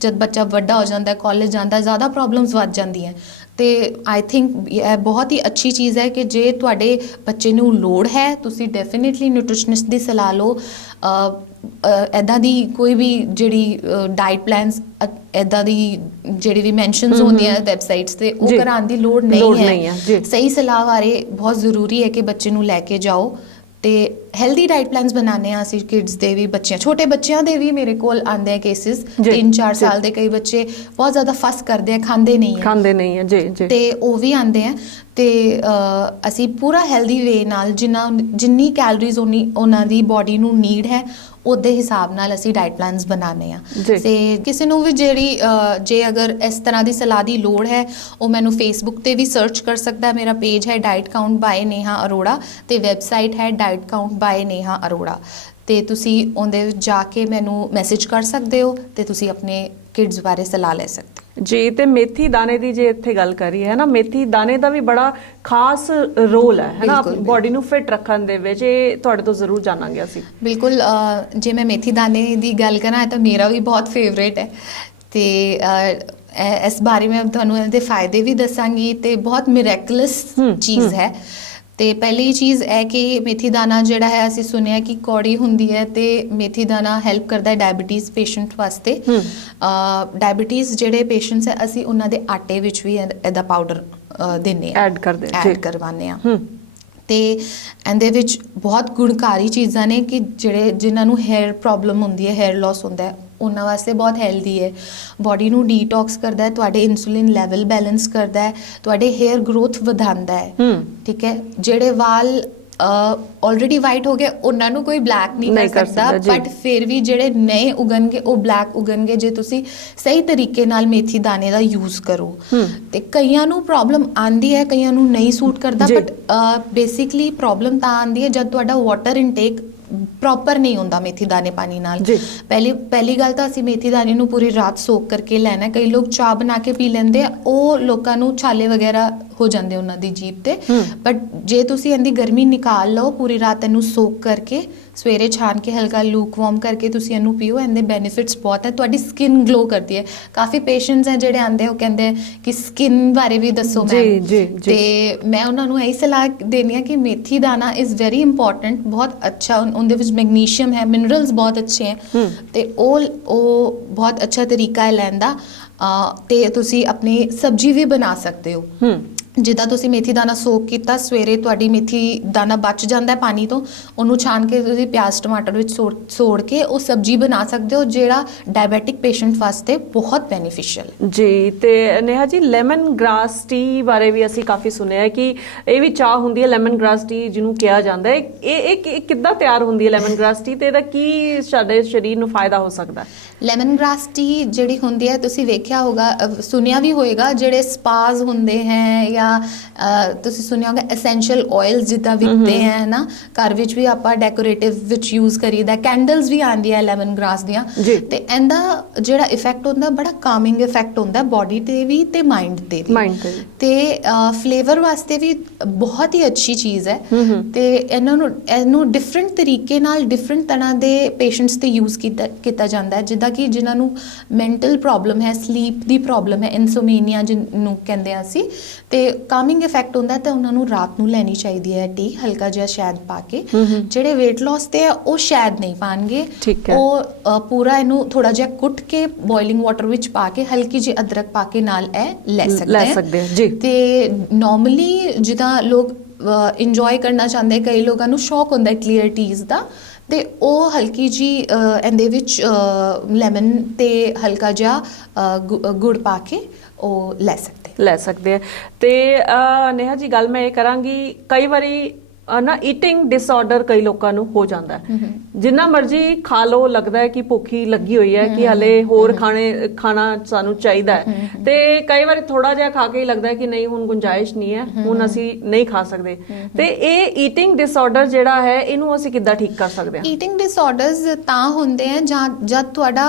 ਜਦ ਬੱਚਾ ਵੱਡਾ ਹੋ ਜਾਂਦਾ, ਕਾਲਜ ਜਾਂਦਾ, ਜ਼ਿਆਦਾ ਪ੍ਰੋਬਲਮਸ ਵੱਧ ਜਾਂਦੀਆਂ। ਤੇ ਆਈ ਥਿੰਕ ਇਹ ਬਹੁਤ ਹੀ ਅੱਛੀ ਚੀਜ਼ ਹੈ ਕਿ ਜੇ ਤੁਹਾਡੇ ਬੱਚੇ ਨੂੰ ਲੋੜ ਹੈ, ਤੁਸੀਂ ਡੈਫੀਨੇਟਲੀ ਨਿਊਟ੍ਰੀਸ਼ਨਿਸਟ ਦੀ ਸਲਾਹ ਲਓ। ਇੱਦਾਂ ਦੀ ਕੋਈ ਵੀ ਜਿਹੜੀ ਡਾਈਟ ਪਲਾਨਸ ਇੱਦਾਂ ਦੀ ਜਿਹੜੀ ਵੀ ਮੈਂਸ਼ਨਸ ਹੁੰਦੀਆਂ ਵੈਬਸਾਈਟਸ 'ਤੇ, ਉਹ ਕਰਾਉਣ ਦੀ ਲੋੜ ਨਹੀਂ ਹੈ। ਸਹੀ ਸਲਾਹ ਬਾਰੇ ਬਹੁਤ ਜ਼ਰੂਰੀ ਹੈ ਕਿ ਬੱਚੇ ਨੂੰ ਲੈ ਕੇ ਜਾਓ। ਤੇ ਹੈਲਦੀ ਡਾਈਟ ਪਲਾਨਸ ਬਣਾਉਂਦੇ ਹਾਂ ਅਸੀਂ ਕਿਡਸ ਦੇ ਵੀ, ਛੋਟੇ ਬੱਚਿਆਂ ਦੇ ਵੀ ਮੇਰੇ ਕੋਲ ਆਉਂਦੇ ਆ ਕੇਸਿਸ। 3-4 ਸਾਲ ਦੇ ਕਈ ਬੱਚੇ ਬਹੁਤ ਜ਼ਿਆਦਾ ਫਸ ਕਰਦੇ ਆ, ਖਾਂਦੇ ਨਹੀਂ ਹੈ ਤੇ ਉਹ ਵੀ ਆਉਂਦੇ ਆ। ਤੇ ਅਸੀਂ ਪੂਰਾ ਹੈਲਦੀ ਵੇ ਨਾਲ ਜਿੰਨੀ ਕੈਲਰੀਜ਼ ਉਹਨਾਂ ਦੀ ਬੋਡੀ ਨੂੰ ਨੀਡ ਹੈ, ਉਹਦੇ ਹਿਸਾਬ ਨਾਲ ਅਸੀਂ ਡਾਈਟ ਪਲਾਨਸ ਬਣਾਉਂਦੇ ਹਾਂ। ਤੇ ਕਿਸੇ ਨੂੰ ਵੀ ਜੇ ਅਗਰ ਇਸ ਤਰ੍ਹਾਂ ਦੀ ਸਲਾਹ ਦੀ ਲੋੜ ਹੈ, ਉਹ ਮੈਨੂੰ ਫੇਸਬੁੱਕ ਤੇ ਵੀ ਸਰਚ ਕਰ ਸਕਦਾ। ਮੇਰਾ ਪੇਜ ਹੈ Diet Count by Neha Arora, ਤੇ ਵੈਬਸਾਈਟ ਹੈ Diet Count by Neha Arora, ਤੇ ਤੁਸੀਂ ਉਹਦੇ ਵਿੱਚ ਜਾ ਕੇ ਮੈਨੂੰ ਮੈਸੇਜ ਕਰ ਸਕਦੇ ਹੋ ਤੇ ਤੁਸੀਂ ਆਪਣੇ ਕਿਡਸ ਬਾਰੇ ਸਲਾਹ ਲੈ ਸਕਦੇ ਜੀ। ਤੇ ਮੇਥੀ ਦਾਣੇ ਦੀ ਜੇ ਇੱਥੇ ਗੱਲ ਕਰੀਏ ਹੈ ਨਾ, ਮੇਥੀ ਦਾਣੇ ਦਾ ਵੀ ਬੜਾ ਖਾਸ ਰੋਲ ਹੈ ਨਾ ਬੋਡੀ ਨੂੰ ਫਿਟ ਰੱਖਣ ਦੇ ਵਿੱਚ, ਇਹ ਤੁਹਾਡੇ ਤੋਂ ਜ਼ਰੂਰ ਜਾਣਾਂਗੇ ਅਸੀਂ। ਬਿਲਕੁਲ, ਜੇ ਮੈਂ ਮੇਥੀ ਦਾਣੇ ਦੀ ਗੱਲ ਕਰਾਂ ਤਾਂ ਮੇਰਾ ਵੀ ਬਹੁਤ ਫੇਵਰੇਟ ਹੈ, ਤੇ ਇਸ ਬਾਰੇ ਮੈਂ ਤੁਹਾਨੂੰ ਇਹਦੇ ਫਾਇਦੇ ਵੀ ਦੱਸਾਂਗੀ। ਤੇ ਬਹੁਤ ਮਿਰੈਕਲਸ ਚੀਜ਼ ਹੈ। ਤੇ ਪਹਿਲੀ ਚੀਜ਼ ਹੈ ਕਿ ਮੇਥੀ ਦਾਣਾ ਜਿਹੜਾ ਹੈ, ਅਸੀਂ ਸੁਣਿਆ ਕਿ ਕੌੜੀ ਹੁੰਦੀ ਹੈ, ਤੇ ਮੇਥੀ ਦਾਣਾ ਹੈਲਪ ਕਰਦਾ ਹੈ ਡਾਇਬਟੀਜ਼ ਪੇਸ਼ੈਂਟ ਵਾਸਤੇ। ਡਾਇਬਟੀਜ਼ ਜਿਹੜੇ ਪੇਸ਼ੈਂਟਸ ਹੈ, ਅਸੀਂ ਉਹਨਾਂ ਦੇ ਆਟੇ ਵਿੱਚ ਵੀ ਇਹਦਾ ਪਾਊਡਰ ਦਿੰਦੇ ਹਾਂ, ਐਡ ਕਰਵਾਉਂਦੇ ਹਾਂ। ਤੇ ਇਹਦੇ ਵਿੱਚ ਬਹੁਤ ਗੁਣਕਾਰੀ ਚੀਜ਼ਾਂ ਨੇ ਕਿ ਜਿਨ੍ਹਾਂ ਨੂੰ ਹੇਅਰ ਪ੍ਰੋਬਲਮ ਹੁੰਦੀ ਹੈ, ਹੇਅਰ ਲਾਸ ਹੁੰਦਾ ਹੈ, ਉਹਨਾਂ ਵਾਸਤੇ ਬਹੁਤ ਹੈਲਦੀ ਹੈ। ਬੋਡੀ ਨੂੰ ਡੀਟੌਕਸ ਕਰਦਾ ਹੈ, ਤੁਹਾਡੇ ਇਨਸੂਲਿਨ ਲੈਵਲ ਬੈਲੈਂਸ ਕਰਦਾ ਹੈ, ਤੁਹਾਡੇ ਹੇਅਰ ਗਰੋਥ ਵਧਾਉਂਦਾ ਹੈ। ਠੀਕ ਹੈ, ਜਿਹੜੇ ਵਾਲ ਆਲਰੇਡੀ ਵਾਈਟ ਹੋ ਗਏ, ਉਹਨਾਂ ਨੂੰ ਕੋਈ ਬਲੈਕ ਨਹੀਂ ਕਰ ਸਕਦਾ, ਬਟ ਫਿਰ ਵੀ ਜਿਹੜੇ ਨਏ ਉਗਣਗੇ ਉਹ ਬਲੈਕ ਉਗਣਗੇ ਜੇ ਤੁਸੀਂ ਸਹੀ ਤਰੀਕੇ ਨਾਲ ਮੇਥੀ ਦਾਣੇ ਦਾ ਯੂਜ਼ ਕਰੋ। ਤੇ ਕਈਆਂ ਨੂੰ ਪ੍ਰੋਬਲਮ ਆਉਂਦੀ ਹੈ, ਕਈਆਂ ਨੂੰ ਨਹੀਂ ਸੂਟ ਕਰਦਾ, ਬਟ ਬੇਸਿਕਲੀ ਪ੍ਰੋਬਲਮ ਤਾਂ ਆਉਂਦੀ ਹੈ ਜਦ ਤੁਹਾਡਾ ਵਾਟਰ ਇਨਟੇਕ ਪ੍ਰੋਪਰ ਨਹੀਂ ਹੁੰਦਾ ਮੇਥੀ ਦਾਣੇ ਪਾਣੀ ਨਾਲ। ਪਹਿਲੀ ਗੱਲ ਤਾਂ ਅਸੀਂ ਮੇਥੀ ਦਾਣੇ ਨੂੰ ਪੂਰੀ ਰਾਤ ਸੋਕ ਕਰਕੇ ਲੈਣਾ। ਕਈ ਲੋਕ ਚਾਹ ਬਣਾ ਕੇ ਪੀ ਲੈਂਦੇ ਆ, ਉਹ ਲੋਕਾਂ ਨੂੰ ਛਾਲੇ ਵਗੈਰਾ ਹੋ ਜਾਂਦੇ ਉਹਨਾਂ ਦੀ ਜੀਭ ਤੇ। ਬਟ ਜੇ ਤੁਸੀਂ ਇਹਦੀ ਗਰਮੀ ਨਿਕਾਲ ਲਓ, ਪੂਰੀ ਰਾਤ ਇਹਨੂੰ ਸੋਕ ਕਰਕੇ ਸਵੇਰੇ ਛਾਣ ਕੇ ਹਲਕਾ ਲੂਕ ਵਾਰਮ ਕਰਕੇ ਤੁਸੀਂ ਇਹਨੂੰ ਪੀਓ, ਇਹਦੇ ਬੈਨੀਫਿਟਸ ਬਹੁਤ ਹੈ। ਤੁਹਾਡੀ ਸਕਿਨ ਗਲੋ ਕਰਦੀ ਹੈ। ਕਾਫੀ ਪੇਸ਼ੈਂਟਸ ਹੈ ਜਿਹੜੇ ਆਉਂਦੇ ਉਹ ਕਹਿੰਦੇ ਕਿ ਸਕਿਨ ਬਾਰੇ ਵੀ ਦੱਸੋ ਮੈਮ, ਤੇ ਮੈਂ ਉਹਨਾਂ ਨੂੰ ਇਹੀ ਸਲਾਹ ਦੇਣੀ ਆ ਕਿ ਮੇਥੀ ਦਾਣਾ ਇਜ਼ ਵੈਰੀ ਇੰਪੋਰਟੈਂਟ, ਬਹੁਤ ਅੱਛਾ, ਉਹਦੇ ਵਿੱਚ ਮੈਗਨੀਸ਼ੀਅਮ ਹੈ, ਮਿਨਰਲਸ ਬਹੁਤ ਅੱਛੇ ਹੈ, ਤੇ ਉਹ ਬਹੁਤ ਅੱਛਾ ਤਰੀਕਾ ਹੈ ਲੈਣ ਦਾ। ਤੇ ਤੁਸੀਂ ਆਪਣੀ ਸਬਜ਼ੀ ਵੀ ਬਣਾ ਸਕਦੇ ਹੋ। ਜਿੱਦਾਂ ਤੁਸੀਂ ਮੇਥੀ ਦਾਣਾ ਸੋਕ ਕੀਤਾ, ਸਵੇਰੇ ਤੁਹਾਡੀ ਮੇਥੀ ਦਾਣਾ ਬਚ ਜਾਂਦਾ ਹੈ ਪਾਣੀ ਤੋਂ, ਉਹਨੂੰ ਛਾਣ ਕੇ ਤੁਸੀਂ ਪਿਆਜ਼ ਟਮਾਟਰ ਵਿੱਚ ਸੋੜ ਕੇ ਉਹ ਸਬਜ਼ੀ ਬਣਾ ਸਕਦੇ ਹੋ, ਜਿਹੜਾ ਡਾਇਬੈਟਿਕ ਪੇਸ਼ੈਂਟ ਵਾਸਤੇ ਬਹੁਤ ਬੈਨੀਫੀਸ਼ੀਅਲ ਜੀ। ਤੇ ਨੇਹਾ ਜੀ, ਲੈਮਨ ਗ੍ਰਾਸ ਟੀ ਬਾਰੇ ਵੀ ਅਸੀਂ ਕਾਫੀ ਸੁਣਿਆ ਹੈ ਕਿ ਇਹ ਵੀ ਚਾਹ ਹੁੰਦੀ ਹੈ, ਲੈਮਨ ਗ੍ਰਾਸ ਟੀ ਜਿਹਨੂੰ ਕਿਹਾ ਜਾਂਦਾ ਹੈ। ਇਹ ਕਿੱਦਾਂ ਤਿਆਰ ਹੁੰਦੀ ਹੈ ਲੈਮਨ ਗ੍ਰਾਸ ਟੀ, ਤੇ ਇਹਦਾ ਕੀ ਸਾਡੇ ਸਰੀਰ ਨੂੰ ਫਾਇਦਾ ਹੋ ਸਕਦਾ ਹੈ? ਲੈਮਨ ਗ੍ਰਾਸ ਟੀ ਜਿਹੜੀ ਹੁੰਦੀ ਹੈ, ਤੁਸੀਂ ਵੇਖਿਆ ਹੋਗਾ, ਸੁਣਿਆ ਵੀ ਹੋਏਗਾ, ਜਿਹੜੇ ਸਪਾਜ਼ ਹੁੰਦੇ ਹੈ ਜਾਂ ਤੁਸੀਂ ਸੁਣਿਆ ਹੋਗਾ ਐਸੈਂਸ਼ੀਅਲ ਆਇਲਸ ਜਿੱਦਾਂ ਵਿਕਦੇ ਹੈ ਨਾ, ਘਰ ਵਿੱਚ ਵੀ ਆਪਾਂ ਡੈਕੋਰੇਟਿਵ ਵਿੱਚ ਯੂਜ਼ ਕਰੀਦਾ, ਕੈਂਡਲਸ ਵੀ ਆਉਂਦੀਆਂ ਲੈਮਨ ਗ੍ਰਾਸ ਦੀਆਂ, ਤੇ ਇਹਦਾ ਜਿਹੜਾ ਇਫੈਕਟ ਹੁੰਦਾ ਬੜਾ ਕਾਮਿੰਗ ਇਫੈਕਟ ਹੁੰਦਾ ਬੋਡੀ ਤੇ ਵੀ ਤੇ ਮਾਈਂਡ ਤੇ ਵੀ, ਤੇ ਫਲੇਵਰ ਵਾਸਤੇ ਵੀ ਬਹੁਤ ਹੀ ਅੱਛੀ ਚੀਜ਼ ਹੈ। ਤੇ ਇਹਨੂੰ ਡਿਫਰੈਂਟ ਤਰੀਕੇ ਨਾਲ ਡਿਫਰੈਂਟ ਤਰ੍ਹਾਂ ਦੇ ਪੇਸ਼ੈਂਟਸ ਤੇ ਯੂਜ਼ ਕੀਤਾ ਜਾਂਦਾ ਹੈ, ਜਿੱਦਾਂ ਕਿ ਜਿਨ੍ਹਾਂ ਨੂੰ ਮੈਂਟਲ ਪ੍ਰੋਬਲਮ ਹੈ, ਸਲੀਪ ਦੀ ਪ੍ਰੋਬਲਮ ਹੈ, ਇਨਸੋਮਨੀਆ ਜਿਹਨੂੰ ਕਹਿੰਦੇ ਆ ਅਸੀਂ, ਤੇ ਕਾਮਿੰਗ ਇਫੈਕਟ ਹੁੰਦਾ, ਤੇ ਉਹਨਾਂ ਨੂੰ ਰਾਤ ਨੂੰ ਲੈਣੀ ਚਾਹੀਦੀ ਹੈ ਟੀ, ਹਲਕਾ ਜਿਹਾ ਸ਼ਹਿਦ ਪਾ ਕੇ। ਜਿਹੜੇ weight loss ਤੇ ਆ ਉਹ ਸ਼ਹਿਦ ਨਹੀਂ ਪਾਣਗੇ, ਉਹ ਪੂਰਾ ਇਹਨੂੰ ਥੋੜਾ ਜਿਹਾ ਕੁੱਟ ਕੇ ਬੋਇਲਿੰਗ ਵਾਟਰ ਵਿੱਚ ਪਾ ਕੇ ਹਲਕੀ ਜਿਹੀ ਅਦਰਕ ਪਾ ਕੇ ਨਾਲ ਇਹ ਲੈ ਸਕਦੇ ਹੈ। ਤੇ ਨਾਰਮਲੀ ਜਿੱਦਾਂ ਲੋਕ ਇੰਜੋਏ ਕਰਨਾ ਚਾਹੁੰਦੇ, ਕਈ ਲੋਕਾਂ ਨੂੰ ਸ਼ੌਕ ਹੁੰਦਾ ਕਲੀਅਰ ਟੀਜ਼ ਦਾ, ਤੇ ਉਹ ਹਲਕੀ ਜੀ ਇਹਦੇ ਵਿੱਚ ਲੈਮਨ ਤੇ ਹਲਕਾ ਜਿਹਾ ਗੁੜ ਪਾ ਕੇ ਉਹ ਲੈ ਸਕਦੇ ਆ। ਤੇ ਨੇਹਾ ਜੀ, ਗੱਲ ਮੈਂ ਇਹ ਕਰਾਂਗੀ, ਕਈ ਵਾਰੀ ਨਾ ਈਟਿੰਗ ਡਿਸਆਰਡਰ ਕਈ ਲੋਕਾਂ ਨੂੰ ਹੋ ਜਾਂਦਾ ਹੈ, ਜਿੰਨਾ ਮਰਜ਼ੀ ਖਾ ਲੋ, ਲੱਗਦਾ ਹੈ ਕਿ ਭੁੱਖੀ ਲੱਗੀ ਹੋਈ ਹੈ ਕਿ ਹਲੇ ਹੋਰ ਖਾਣਾ ਸਾਨੂੰ ਚਾਹੀਦਾ ਹੈ, ਤੇ ਕਈ ਵਾਰੀ ਥੋੜਾ ਜਿਹਾ ਖਾ ਕੇ ਹੀ ਲੱਗਦਾ ਹੈ ਕਿ ਨਹੀਂ ਹੁਣ ਗੁੰਜਾਇਸ਼ ਨਹੀਂ ਹੈ, ਹੁਣ ਅਸੀਂ ਨਹੀਂ ਖਾ ਸਕਦੇ। ਤੇ ਇਹ ਈਟਿੰਗ ਡਿਸਆਰਡਰ ਜਿਹੜਾ ਹੈ, ਇਹਨੂੰ ਅਸੀਂ ਕਿੱਦਾਂ ਠੀਕ ਕਰ ਸਕਦੇ ਹਾਂ? ਈਟਿੰਗ ਡਿਸਆਰਡਰਸ ਤਾਂ ਹੁੰਦੇ ਆ ਜਦ ਤੁਹਾਡਾ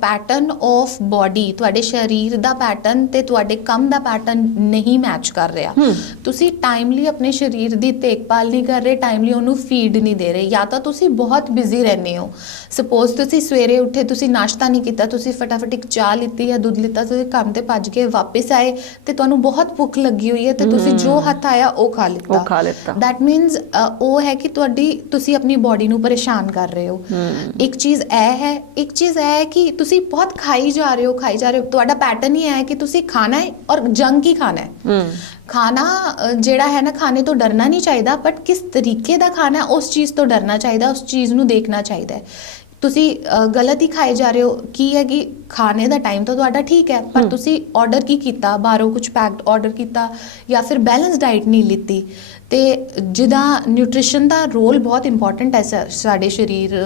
ਪੈਟਰਨ ਆਫ ਬੋਡੀ, ਤੁਹਾਡੇ ਸਰੀਰ ਦਾ ਪੈਟਰਨ ਤੇ ਤੁਹਾਡੇ ਕੰਮ ਦਾ ਪੈਟਰਨ ਨਹੀਂ ਮੈਚ ਕਰ ਰਿਹਾ। ਤੁਸੀਂ ਟਾਈਮਲੀ ਆਪਣੇ ਸਰੀਰ ਦੀ ਦੇਖਭਾਲ ਨਹੀਂ ਕਰ ਰਹੇ, ਟਾਈਮਲੀ ਉਹਨੂੰ ਫੀਡ ਨਹੀਂ ਦੇ ਰਹੇ, ਜਾਂ ਤਾਂ ਤੁਸੀਂ ਬਹੁਤ ਬਿਜ਼ੀ ਰਹਿੰਦੇ ਹੋ। ਸਪੋਜ਼ ਤੁਸੀਂ ਸਵੇਰੇ ਉੱਠੇ, ਤੁਸੀਂ ਨਾਸ਼ਤਾ ਨਹੀਂ ਕੀਤਾ, ਤੁਸੀਂ ਫਟਾਫਟ ਇੱਕ ਚਾਹ ਲਿੱਤੀ ਜਾਂ ਦੁੱਧ ਲਿੱਤਾ, ਤੁਸੀਂ ਕੰਮ ਤੇ ਭੱਜ ਕੇ ਵਾਪਸ ਆਏ ਤੇ ਤੁਹਾਨੂੰ ਬਹੁਤ ਭੁੱਖ ਲੱਗੀ ਹੋਈ ਹੈ, ਤੇ ਤੁਸੀਂ ਜੋ ਹੱਥ ਆਇਆ ਉਹ ਖਾ ਲਿੱਤਾ। ਦੈਟ ਮੀਨਸ ਉਹ ਹੈ ਕਿ ਤੁਸੀਂ ਆਪਣੀ ਬੋਡੀ ਨੂੰ ਪਰੇਸ਼ਾਨ ਕਰ ਰਹੇ ਹੋ। ਇੱਕ ਚੀਜ਼ ਇਹ ਹੈ, ਇੱਕ ਚੀਜ਼ ਇਹ ਹੈ ਕਿ ਤੁਸੀਂ ਬਹੁਤ ਖਾਈ ਜਾ ਰਹੇ ਹੋ, ਤੁਹਾਡਾ ਪੈਟਰਨ ਹੀ ਹੈ ਕਿ ਤੁਸੀਂ ਖਾਣਾ ਹੈ ਔਰ ਜੰਕ ਹੀ ਖਾਣਾ ਹੈ। ਖਾਣਾ ਜਿਹੜਾ ਹੈ ਨਾ, ਖਾਣੇ ਤੋਂ ਡਰਨਾ ਨਹੀਂ ਚਾਹੀਦਾ, ਬਟ ਕਿਸ ਤਰੀਕੇ ਦਾ ਖਾਣਾ ਹੈ ਉਸ ਚੀਜ਼ ਤੋਂ ਡਰਨਾ ਚਾਹੀਦਾ, ਉਸ ਚੀਜ਼ ਨੂੰ ਦੇਖਣਾ ਚਾਹੀਦਾ ਹੈ। ਤੁਸੀਂ ਗਲਤ ਹੀ ਖਾਏ ਜਾ ਰਹੇ ਹੋ। ਕੀ ਹੈ ਕਿ ਖਾਣੇ ਦਾ ਟਾਈਮ ਤਾਂ ਤੁਹਾਡਾ ਠੀਕ ਹੈ, ਪਰ ਤੁਸੀਂ ਆਰਡਰ ਕੀ ਕੀਤਾ, ਬਾਹਰੋਂ ਕੁਝ ਪੈਕਡ ਆਰਡਰ ਕੀਤਾ ਜਾਂ ਫਿਰ ਬੈਲੈਂਸ ਡਾਈਟ ਨਹੀਂ ਲਿੱਤੀ। ਤੇ ਜਿੱਦਾਂ ਨਿਊਟ੍ਰੀਸ਼ਨ ਦਾ ਰੋਲ ਬਹੁਤ ਇੰਪੋਰਟੈਂਟ ਹੈ ਸਾਡੇ ਸਰੀਰ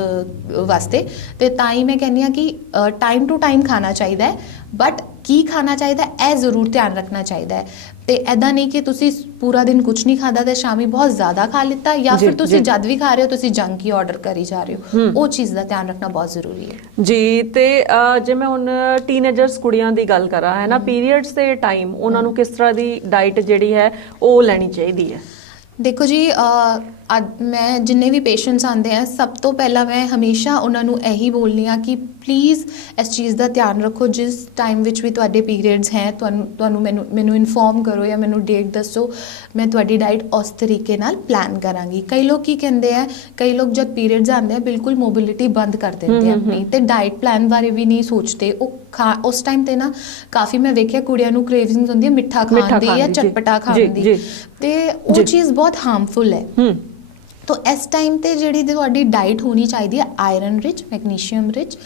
ਵਾਸਤੇ, ਤੇ ਤਾਂ ਹੀ ਮੈਂ ਕਹਿੰਦੀ ਹਾਂ ਕਿ ਟਾਈਮ ਟੂ ਟਾਈਮ ਖਾਣਾ ਚਾਹੀਦਾ ਹੈ, ਬਟ ਕੀ ਖਾਣਾ ਚਾਹੀਦਾ ਇਹ ਜ਼ਰੂਰ ਧਿਆਨ ਰੱਖਣਾ ਚਾਹੀਦਾ ਹੈ। ਤੇ ਐਦਾਂ ਨਹੀਂ ਕਿ ਤੁਸੀਂ ਪੂਰਾ ਦਿਨ ਕੁਝ ਨਹੀਂ ਖਾਦਾ ਤੇ ਸ਼ਾਮੀ ਬਹੁਤ ਜ਼ਿਆਦਾ ਖਾ ਲਿੱਤਾ, ਜਾਂ ਫਿਰ ਤੁਸੀਂ ਜਦ ਵੀ ਖਾ ਰਹੇ ਹੋ ਤੁਸੀਂ ਜੰਕ ਹੀ ਆਰਡਰ ਕਰੀ ਜਾ ਰਹੇ ਹੋ। ਉਹ ਚੀਜ਼ ਦਾ ਧਿਆਨ ਰੱਖਣਾ ਬਹੁਤ ਜ਼ਰੂਰੀ ਹੈ ਜੀ। ਤੇ ਜੇ ਮੈਂ ਹੁਣ ਟੀਨੇਜਰਸ ਕੁੜੀਆਂ ਦੀ ਗੱਲ ਕਰਾਂ, ਹੈ ਨਾ, ਪੀਰੀਅਡਸ ਦੇ ਟਾਈਮ ਉਹਨਾਂ ਨੂੰ ਕਿਸ ਤਰ੍ਹਾਂ ਦੀ ਡਾਈਟ ਜਿਹੜੀ ਹੈ ਉਹ ਲੈਣੀ ਚਾਹੀਦੀ ਹੈ? ਦੇਖੋ ਜੀ, ਮੈਂ ਜਿੰਨੇ ਵੀ ਪੇਸ਼ੈਂਟਸ ਆਉਂਦੇ ਆ, ਸਭ ਤੋਂ ਪਹਿਲਾਂ ਮੈਂ ਹਮੇਸ਼ਾ ਉਹਨਾਂ ਨੂੰ ਇਹੀ ਬੋਲਨੀ ਆ ਕਿ ਪਲੀਜ਼ ਇਸ ਚੀਜ਼ ਦਾ ਧਿਆਨ ਰੱਖੋ, ਜਿਸ ਟਾਈਮ ਵਿੱਚ ਵੀ ਤੁਹਾਡੇ ਪੀਰੀਅਡਸ ਹੈ ਤੁਹਾਨੂੰ ਮੈਨੂੰ ਇਨਫੋਰਮ ਕਰੋ ਜਾਂ ਮੈਨੂੰ ਡੇਟ ਦੱਸੋ, ਮੈਂ ਤੁਹਾਡੀ ਡਾਈਟ ਉਸ ਤਰੀਕੇ ਨਾਲ ਪਲਾਨ ਕਰਾਂਗੀ। ਕਈ ਲੋਕ ਕੀ ਕਹਿੰਦੇ ਆ, ਕਈ ਲੋਕ ਜਦ ਪੀਰੀਅਡਸ ਆਉਂਦੇ ਆ ਬਿਲਕੁਲ ਮੋਬਿਲਿਟੀ ਬੰਦ ਕਰ ਦਿੰਦੇ ਆ ਆਪਣੀ, ਤੇ ਡਾਈਟ ਪਲਾਨ ਬਾਰੇ ਵੀ ਨਹੀਂ ਸੋਚਦੇ। ਉਹ ਉਸ ਟਾਈਮ ਤੇ ਨਾ ਕਾਫੀ ਮੈਂ ਵੇਖਿਆ ਕੁੜੀਆਂ ਨੂੰ ਕ੍ਰੇਵਿੰਗਸ ਹੁੰਦੀ ਹੈ ਮਿੱਠਾ ਖਾਣ ਦੀ ਜਾਂ ਚਟਪਟਾ ਖਾਣ ਦੀ, ਤੇ ਉਹ ਚੀਜ਼ ਬਹੁਤ ਹਾਰਮਫੁਲ ਹੈ। ਤਾਂ ਇਸ ਟਾਈਮ ਤੇ ਜਿਹੜੀ ਤੁਹਾਡੀ ਡਾਈਟ ਹੋਣੀ ਚਾਹੀਦੀ ਹੈ iron rich, magnesium rich,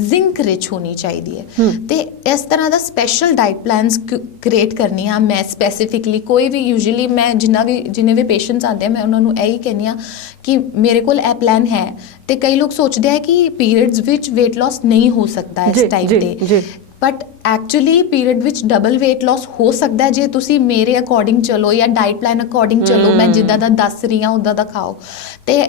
zinc rich ਹੋਣੀ ਚਾਹੀਦੀ ਹੈ। ਤੇ ਇਸ ਤਰ੍ਹਾਂ ਦਾ ਸਪੈਸ਼ਲ ਡਾਈਟ ਪਲਾਨਸ ਕ੍ਰੀਏਟ ਕਰਨੀ ਆ ਮੈਂ ਸਪੈਸੀਫਿਕਲੀ। ਕੋਈ ਵੀ ਯੂਜੂਅਲੀ ਮੈਂ ਜਿੰਨੇ ਵੀ ਪੇਸ਼ੈਂਟਸ ਆਉਂਦੇ ਆ, ਮੈਂ ਉਹਨਾਂ ਨੂੰ ਇਹੀ ਕਹਿੰਦੀ ਆ ਕਿ ਮੇਰੇ ਕੋਲ ਇਹ ਪਲਾਨ ਹੈ। ਤੇ ਕਈ ਲੋਕ ਸੋਚਦੇ ਆ ਕਿ ਪੀਰੀਅਡਸ ਵਿੱਚ weight loss ਨਹੀਂ ਹੋ ਸਕਦਾ ਇਸ ਟਾਈਮ ਤੇ, ਬਟ ਐਕਚੁਅਲੀ ਪੀਰੀਅਡ ਵਿੱਚ ਡਬਲ weight loss ਹੋ ਸਕਦਾ ਹੈ ਜੇ ਤੁਸੀਂ ਮੇਰੇ ਅਕੋਰਡਿੰਗ ਚਲੋ ਜਾਂ ਡਾਈਟ ਪਲਾਨ ਅਕੋਰਡਿੰਗ ਚਲੋ। ਮੈਂ ਜਿੱਦਾਂ ਦਾ ਦੱਸ ਰਹੀ ਹਾਂ ਉੱਦਾਂ ਦਾ ਖਾਓ। ਤੇ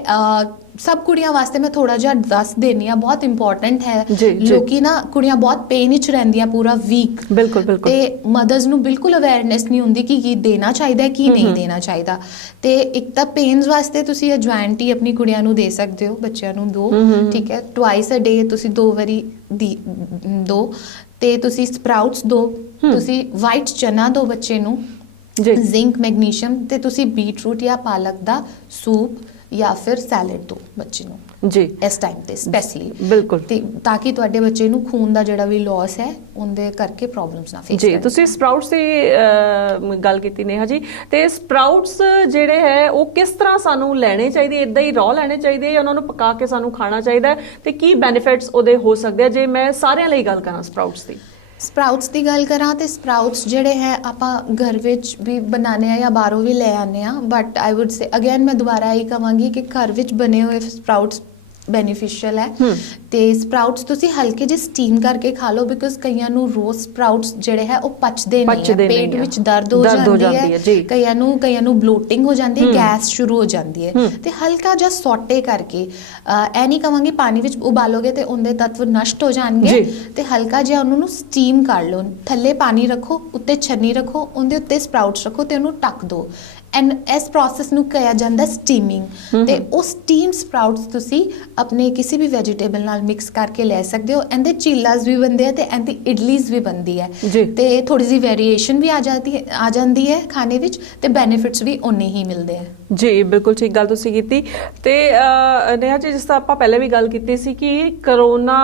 ਸਭ ਕੁੜੀਆਂ ਵਾਸਤੇ ਮੈਂ ਥੋੜਾ ਜਿਹਾ ਦੱਸ ਦੇਣੀ ਆ, ਬਹੁਤ ਇੰਪੋਰਟੈਂਟ ਹੈ। ਲੋਕੀ ਨਾ ਕੁੜੀਆਂ ਬਹੁਤ ਪੇਨ ਵਿੱਚ ਰਹਿੰਦੀਆਂ ਪੂਰਾ ਵੀਕ। ਬਿਲਕੁਲ ਬਿਲਕੁਲ। ਤੇ ਮਦਰਸ ਨੂੰ ਬਿਲਕੁਲ ਅਵੇਅਰਨੈਸ ਨਹੀਂ ਹੁੰਦੀ ਕਿ ਕੀ ਦੇਣਾ ਚਾਹੀਦਾ ਕੀ ਨਹੀਂ ਦੇਣਾ ਚਾਹੀਦਾ। ਤੇ ਇੱਕ ਤਾਂ ਪੇਨਸ ਵਾਸਤੇ ਤੁਸੀਂ ਅਜਵਾਇਨ ਟੀ ਆਪਣੀ ਕੁੜੀਆਂ ਨੂੰ ਦੇ ਸਕਦੇ ਹੋ, ਬੱਚਿਆਂ ਨੂੰ ਦੋ, ਠੀਕ ਹੈ। ਟਵਾਈਸ ਅ ਡੇ ਤੁਸੀਂ 2 ਵਾਰੀ ਦੋ। ਤੇ ਤੁਸੀਂ ਸਪਰਾਊਟਸ ਦੋ, ਤੁਸੀਂ ਵਾਈਟ ਚਨਾ ਦੋ ਬੱਚੇ ਨੂੰ, ਜ਼ਿੰਕ ਮੈਗਨੀਸ਼ੀਅਮ, ਤੇ ਤੁਸੀਂ ਬੀਟਰੂਟ ਜਾਂ ਪਾਲਕ ਦਾ ਸੂਪ ਜਾਂ ਫਿਰ ਸੈਲਡ ਦੋ ਬੱਚੇ ਨੂੰ ਜੀ ਇਸ ਟਾਈਮ ਤੇ ਸਪੈਸ਼ਲੀ। ਬਿਲਕੁਲ। ਤੇ ਤਾਂ ਕਿ ਤੁਹਾਡੇ ਬੱਚੇ ਨੂੰ ਖੂਨ ਦਾ ਜਿਹੜਾ ਵੀ ਲਾਸ ਹੈ ਉਹਦੇ ਕਰਕੇ ਪ੍ਰੋਬਲਮਸ ਨਾ ਫੇਸ ਕਰਨ। ਜੀ ਤੁਸੀਂ ਸਪਰਾਊਟਸ ਦੀ ਗੱਲ ਕੀਤੀ ਨੇਹਾ ਜੀ, ਤੇ ਸਪਰਾਊਟਸ ਜਿਹੜੇ ਹੈ ਉਹ ਕਿਸ ਤਰ੍ਹਾਂ ਸਾਨੂੰ ਲੈਣੇ ਚਾਹੀਦੇ? ਇਦਾਂ ਹੀ ਰॉ ਲੈਣੇ ਚਾਹੀਦੇ ਜਾਂ ਉਹਨਾਂ ਨੂੰ ਪਕਾ ਕੇ ਸਾਨੂੰ ਖਾਣਾ ਚਾਹੀਦਾ, ਤੇ ਕੀ ਬੈਨੀਫਿਟਸ ਉਹਦੇ ਹੋ ਸਕਦੇ ਆ ਜੇ ਮੈਂ ਸਾਰਿਆਂ ਲਈ ਗੱਲ ਕਰਾਂ ਸਪਰਾਊਟਸ ਦੀ? ਸਪਰਾਊਟਸ ਦੀ ਗੱਲ ਕਰਾਂ ਤੇ ਸਪਰਾਊਟਸ ਜਿਹੜੇ ਹੈ ਆਪਾਂ ਘਰ ਵਿੱਚ ਵੀ ਬਣਾਉਂਦੇ ਆ ਜਾਂ ਬਾਹਰੋਂ ਵੀ ਲੈ ਆਉਂਦੇ ਆ। But I wood say again ਮੈਂ ਦੁਬਾਰਾ ਇਹ ਕਹਾਂਗੀ ਕਿ ਘਰ ਵਿੱਚ ਬਣੇ ਹੋਏ ਸਪਰਾਊਟਸ ਬੈਨੀਫੀਸ਼ੀਅਲ ਹੈ। ਤੇ ਸਪਰਾਊਟਸ ਤੁਸੀਂ ਹਲਕੇ ਜਿਹੇ ਸਟੀਮ ਕਰਕੇ ਖਾ ਲਓ, ਬਿਕਾਜ਼ ਕਈਆਂ ਨੂੰ ਰੋਜ਼ ਸਪਰਾਊਟਸ ਜਿਹੜੇ ਹੈ ਉਹ ਪਚਦੇ ਨਹੀਂ ਹੈ, ਪੇਟ ਵਿੱਚ ਦਰਦ ਹੋ ਜਾਂਦੀ ਹੈ, ਕਈਆਂ ਨੂੰ ਬਲੋਟਿੰਗ ਹੋ ਜਾਂਦੀ ਹੈ, ਗੈਸ ਸ਼ੁਰੂ ਹੋ ਜਾਂਦੀ ਹੈ। ਤੇ ਹਲਕਾ ਜਿਹਾ ਸੌਟੇ ਕਰਕੇ, ਇਹ ਨਹੀਂ ਕਹਾਂਗੀ ਪਾਣੀ ਵਿੱਚ ਉਬਾਲੋਗੇ ਤੇ ਉਹਦੇ ਤੱਤਵ ਨਸ਼ਟ ਹੋ ਜਾਣਗੇ, ਤੇ ਹਲਕਾ ਜਿਹਾ ਉਹਨੂੰ ਸਟੀਮ ਕਰ ਲਓ। ਥੱਲੇ ਪਾਣੀ ਰੱਖੋ, ਉੱਤੇ ਛੰਨੀ ਰੱਖੋ, ਉਹਦੇ ਉੱਤੇ ਸਪਰਾਊਟਸ ਰੱਖੋ ਤੇ ਉਹਨੂੰ ਢੱਕ ਦਿਓ। ਐਂਡ ਇਸ ਪ੍ਰੋਸੈਸ ਨੂੰ ਕਿਹਾ ਜਾਂਦਾ ਸਟੀਮਿੰਗ। ਤੇ ਉਹ ਸਟੀਮ ਸਪਰਾਊਟਸ ਤੁਸੀਂ ਆਪਣੇ ਕਿਸੇ ਵੀ ਵੈਜੀਟੇਬਲ ਨਾਲ ਮਿਕਸ ਕਰਕੇ ਲੈ ਸਕਦੇ ਹੋ। ਇਹਦੇ ਚੀਲਾਸ ਵੀ ਬਣਦੇ ਆ ਤੇ ਇਹਦੀ ਇਡਲੀਜ਼ ਵੀ ਬਣਦੀ ਹੈ, ਤੇ ਥੋੜੀ ਜਿਹੀ ਵੇਰੀਏਸ਼ਨ ਵੀ ਆ ਜਾਂਦੀ ਹੈ ਖਾਣੇ ਵਿੱਚ, ਤੇ ਬੈਨੀਫਿਟਸ ਵੀ ਉਨੇ ਹੀ ਮਿਲਦੇ ਆ। ਜੀ ਬਿਲਕੁਲ ਠੀਕ ਗੱਲ ਤੁਸੀਂ ਕੀਤੀ। ਤੇ ਨੇਹਾ ਜੀ, ਜਿਸ ਤਰ੍ਹਾਂ ਆਪਾਂ ਪਹਿਲੇ ਵੀ ਗੱਲ ਕੀਤੀ ਸੀ ਕਿ ਕਰੋਨਾ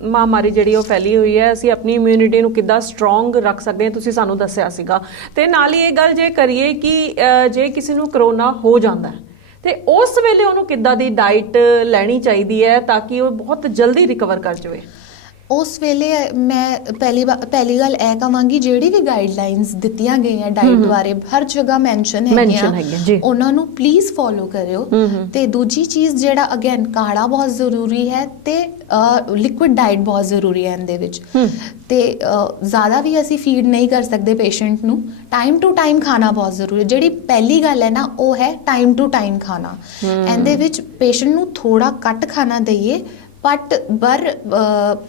ਮਹਾਮਾਰੀ ਜਿਹੜੀ ਉਹ ਫੈਲੀ ਹੋਈ ਹੈ, ਅਸੀਂ ਆਪਣੀ ਇਮਿਊਨਿਟੀ ਨੂੰ ਕਿੱਦਾਂ ਸਟਰੋਂਗ ਰੱਖ ਸਕਦੇ ਹਾਂ, ਤੁਸੀਂ ਸਾਨੂੰ ਦੱਸਿਆ ਸੀਗਾ। ਤੇ ਨਾਲ ਹੀ ਇਹ ਗੱਲ ਜੇ ਕਰੀਏ ਕਿ ਜੇ ਕਿਸੇ ਨੂੰ ਕਰੋਨਾ ਹੋ ਜਾਂਦਾ ਤੇ ਉਸ ਵੇਲੇ ਉਹਨੂੰ ਕਿੱਦਾਂ ਦੀ ਡਾਈਟ ਲੈਣੀ ਚਾਹੀਦੀ ਹੈ ਤਾਂ ਕਿ ਉਹ ਬਹੁਤ ਜਲਦੀ ਰਿਕਵਰ ਕਰ ਜਾਵੇ? ਉਸ ਵੇਲੇ ਮੈਂ ਪਹਿਲੀ ਗੱਲ ਇਹ ਕਹਾਂਗੀ, ਜਿਹੜੀ ਵੀ ਗਾਈਡਲਾਈਨਸ ਦਿੱਤੀਆਂ ਗਈਆਂ ਡਾਈਟ ਬਾਰੇ ਹਰ ਜਗ੍ਹਾ ਮੈਂਸ਼ਨ ਹੈਗੀਆਂ, ਉਹਨਾਂ ਨੂੰ ਪਲੀਜ਼ ਫੋਲੋ ਕਰਿਓ। ਤੇ ਦੂਜੀ ਚੀਜ਼ ਜਿਹੜਾ ਅਗੇਨ ਕਾੜਾ ਬਹੁਤ ਜ਼ਰੂਰੀ ਹੈ, ਤੇ ਲਿਕੁਇਡ ਡਾਈਟ ਬਹੁਤ ਜ਼ਰੂਰੀ ਹੈ ਇਹਦੇ ਵਿੱਚ। ਤੇ ਜ਼ਿਆਦਾ ਵੀ ਅਸੀਂ ਫੀਡ ਨਹੀਂ ਕਰ ਸਕਦੇ ਪੇਸ਼ੈਂਟ ਨੂੰ, ਟਾਈਮ ਟੂ ਟਾਈਮ ਖਾਣਾ ਬਹੁਤ ਜ਼ਰੂਰੀ ਹੈ। ਜਿਹੜੀ ਪਹਿਲੀ ਗੱਲ ਹੈ ਨਾ ਉਹ ਹੈ ਟਾਈਮ ਟੂ ਟਾਈਮ ਖਾਣਾ। ਇਹਦੇ ਵਿੱਚ ਪੇਸ਼ੈਂਟ ਨੂੰ ਥੋੜਾ ਘੱਟ ਖਾਣਾ ਦਈਏ,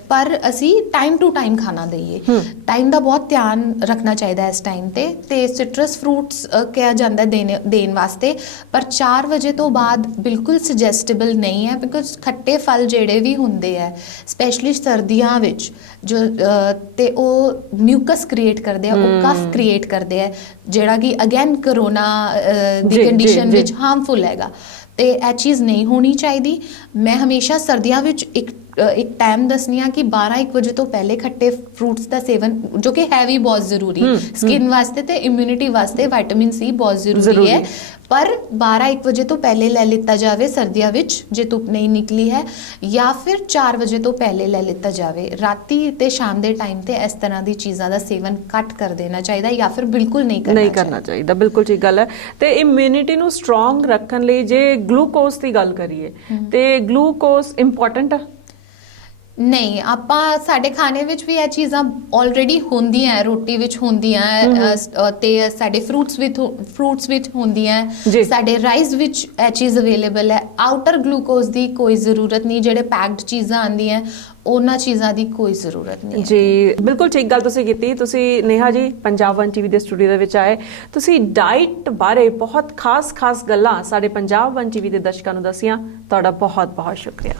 ਪਰ ਅਸੀਂ ਟਾਈਮ ਟੂ ਟਾਈਮ ਖਾਣਾ ਦਈਏ। ਟਾਈਮ ਦਾ ਬਹੁਤ ਧਿਆਨ ਰੱਖਣਾ ਚਾਹੀਦਾ ਇਸ ਟਾਈਮ ਤੇ ਸਿਟਰਸ ਫਰੂਟਸ ਕਿਹਾ ਜਾਂਦਾ ਦੇਣ ਵਾਸਤੇ, ਪਰ 4 ਵਜੇ ਤੋਂ ਬਾਅਦ ਬਿਲਕੁਲ ਸੁਜੈਸਟੇਬਲ ਨਹੀਂ ਹੈ, ਬਿਕਾਜ਼ ਖੱਟੇ ਫਲ ਜਿਹੜੇ ਵੀ ਹੁੰਦੇ ਹੈ ਸਪੈਸ਼ਲੀ ਸਰਦੀਆਂ ਵਿੱਚ ਤੇ ਉਹ ਮਿਊਕਸ ਕ੍ਰੀਏਟ ਕਰਦੇ ਆ, ਉਹ ਕਫ ਕ੍ਰੀਏਟ ਕਰਦੇ ਆ, ਜਿਹੜਾ ਕਿ ਅਗੇਨ ਕਰੋਨਾ ਦੀ ਕੰਡੀਸ਼ਨ ਵਿੱਚ ਹਾਰਮਫੁਲ ਹੈਗਾ। ਤੇ ਇਹ ਚੀਜ਼ ਨਹੀਂ ਹੋਣੀ ਚਾਹੀਦੀ। ਮੈਂ ਹਮੇਸ਼ਾ ਸਰਦੀਆਂ ਵਿੱਚ ਇੱਕ ਟਾਈਮ ਦੱਸਣੀ ਆ ਕਿ 12-1 ਵਜੇ ਤੋਂ ਪਹਿਲੇ ਖੱਟੇ ਫਰੂਟਸ ਦਾ ਸੇਵਨ, ਜੋ ਕਿ ਹੈ ਵੀ ਬਹੁਤ ਜ਼ਰੂਰੀ ਸਕਿਨ ਵਾਸਤੇ ਤੇ ਇਮਿਊਨਿਟੀ ਵਾਸਤੇ, ਵਿਟਾਮਿਨ ਸੀ ਬਹੁਤ ਜ਼ਰੂਰੀ ਹੈ, ਪਰ 12-1 ਵਜੇ ਤੋਂ ਪਹਿਲੇ ਲੈ ਲਿੱਤਾ ਜਾਵੇ ਸਰਦੀਆਂ ਵਿੱਚ ਜੇ ਧੁੱਪ ਨਹੀਂ ਨਿਕਲੀ ਹੈ, ਜਾਂ ਫਿਰ 4 ਵਜੇ ਤੋਂ ਪਹਿਲੇ ਲੈ ਲਿੱਤਾ ਜਾਵੇ। ਰਾਤੀ ਤੇ ਸ਼ਾਮ ਦੇ ਟਾਈਮ ਤੇ ਇਸ ਤਰ੍ਹਾਂ ਦੀ ਚੀਜ਼ਾਂ ਦਾ ਸੇਵਨ ਘੱਟ ਕਰ ਦੇਣਾ ਚਾਹੀਦਾ, ਜਾਂ ਫਿਰ ਬਿਲਕੁਲ ਨਹੀਂ ਕਰਨਾ ਚਾਹੀਦਾ। ਬਿਲਕੁਲ ਠੀਕ ਗੱਲ ਹੈ। ਤੇ ਇਮਿਊਨਿਟੀ ਨੂੰ ਸਟਰੋਂਗ ਰੱਖਣ ਲਈ ਜੇ ਗਲੂਕੋਜ਼ ਦੀ ਗੱਲ ਕਰੀਏ ਤੇ ਗਲੂਕੋਜ਼ ਇੰਪੋਰਟੈਂਟ ਹੈ? ਨਹੀਂ, ਆਪਾਂ ਸਾਡੇ ਖਾਣੇ ਵਿੱਚ ਵੀ ਇਹ ਚੀਜ਼ਾਂ ਆਲਰੇਡੀ ਹੁੰਦੀਆਂ, ਰੋਟੀ ਵਿੱਚ ਹੁੰਦੀਆਂ, ਤੇ ਸਾਡੇ ਫਰੂਟਸ ਵਿੱਚ ਹੁੰਦੀਆਂ, ਸਾਡੇ ਰਾਈਸ ਵਿੱਚ ਇਹ ਚੀਜ਼ ਅਵੇਲੇਬਲ ਹੈ। ਆਊਟਰ ਗਲੂਕੋਜ਼ ਦੀ ਕੋਈ ਜ਼ਰੂਰਤ ਨਹੀਂ, ਜਿਹੜੇ ਪੈਕਡ ਚੀਜ਼ਾਂ ਆਉਂਦੀਆਂ ਉਹਨਾਂ ਚੀਜ਼ਾਂ ਦੀ ਕੋਈ ਜ਼ਰੂਰਤ ਨਹੀਂ ਜੀ। ਬਿਲਕੁਲ ਠੀਕ ਗੱਲ ਤੁਸੀਂ ਕੀਤੀ। ਤੁਸੀਂ ਨੇਹਾ ਜੀ ਪੰਜਾਬ 1 ਟੀਵੀ ਦੇ ਸਟੂਡੀਓ ਦੇ ਵਿੱਚ ਆਏ, ਤੁਸੀਂ ਡਾਈਟ ਬਾਰੇ ਬਹੁਤ ਖਾਸ ਗੱਲਾਂ ਸਾਡੇ ਪੰਜਾਬ 1 ਟੀਵੀ ਦੇ ਦਰਸ਼ਕਾਂ ਨੂੰ ਦੱਸੀਆਂ। ਤੁਹਾਡਾ ਬਹੁਤ ਸ਼ੁਕਰੀਆ।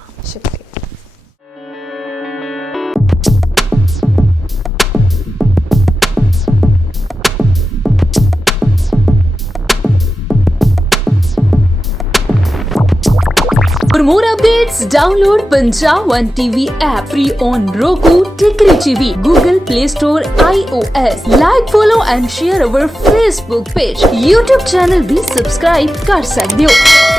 For more updates, download Punjab 1 TV app free on Roku, Tikri TV, Google Play Store, iOS. Like, follow and share our Facebook page. YouTube channel भी subscribe कर सकते हो।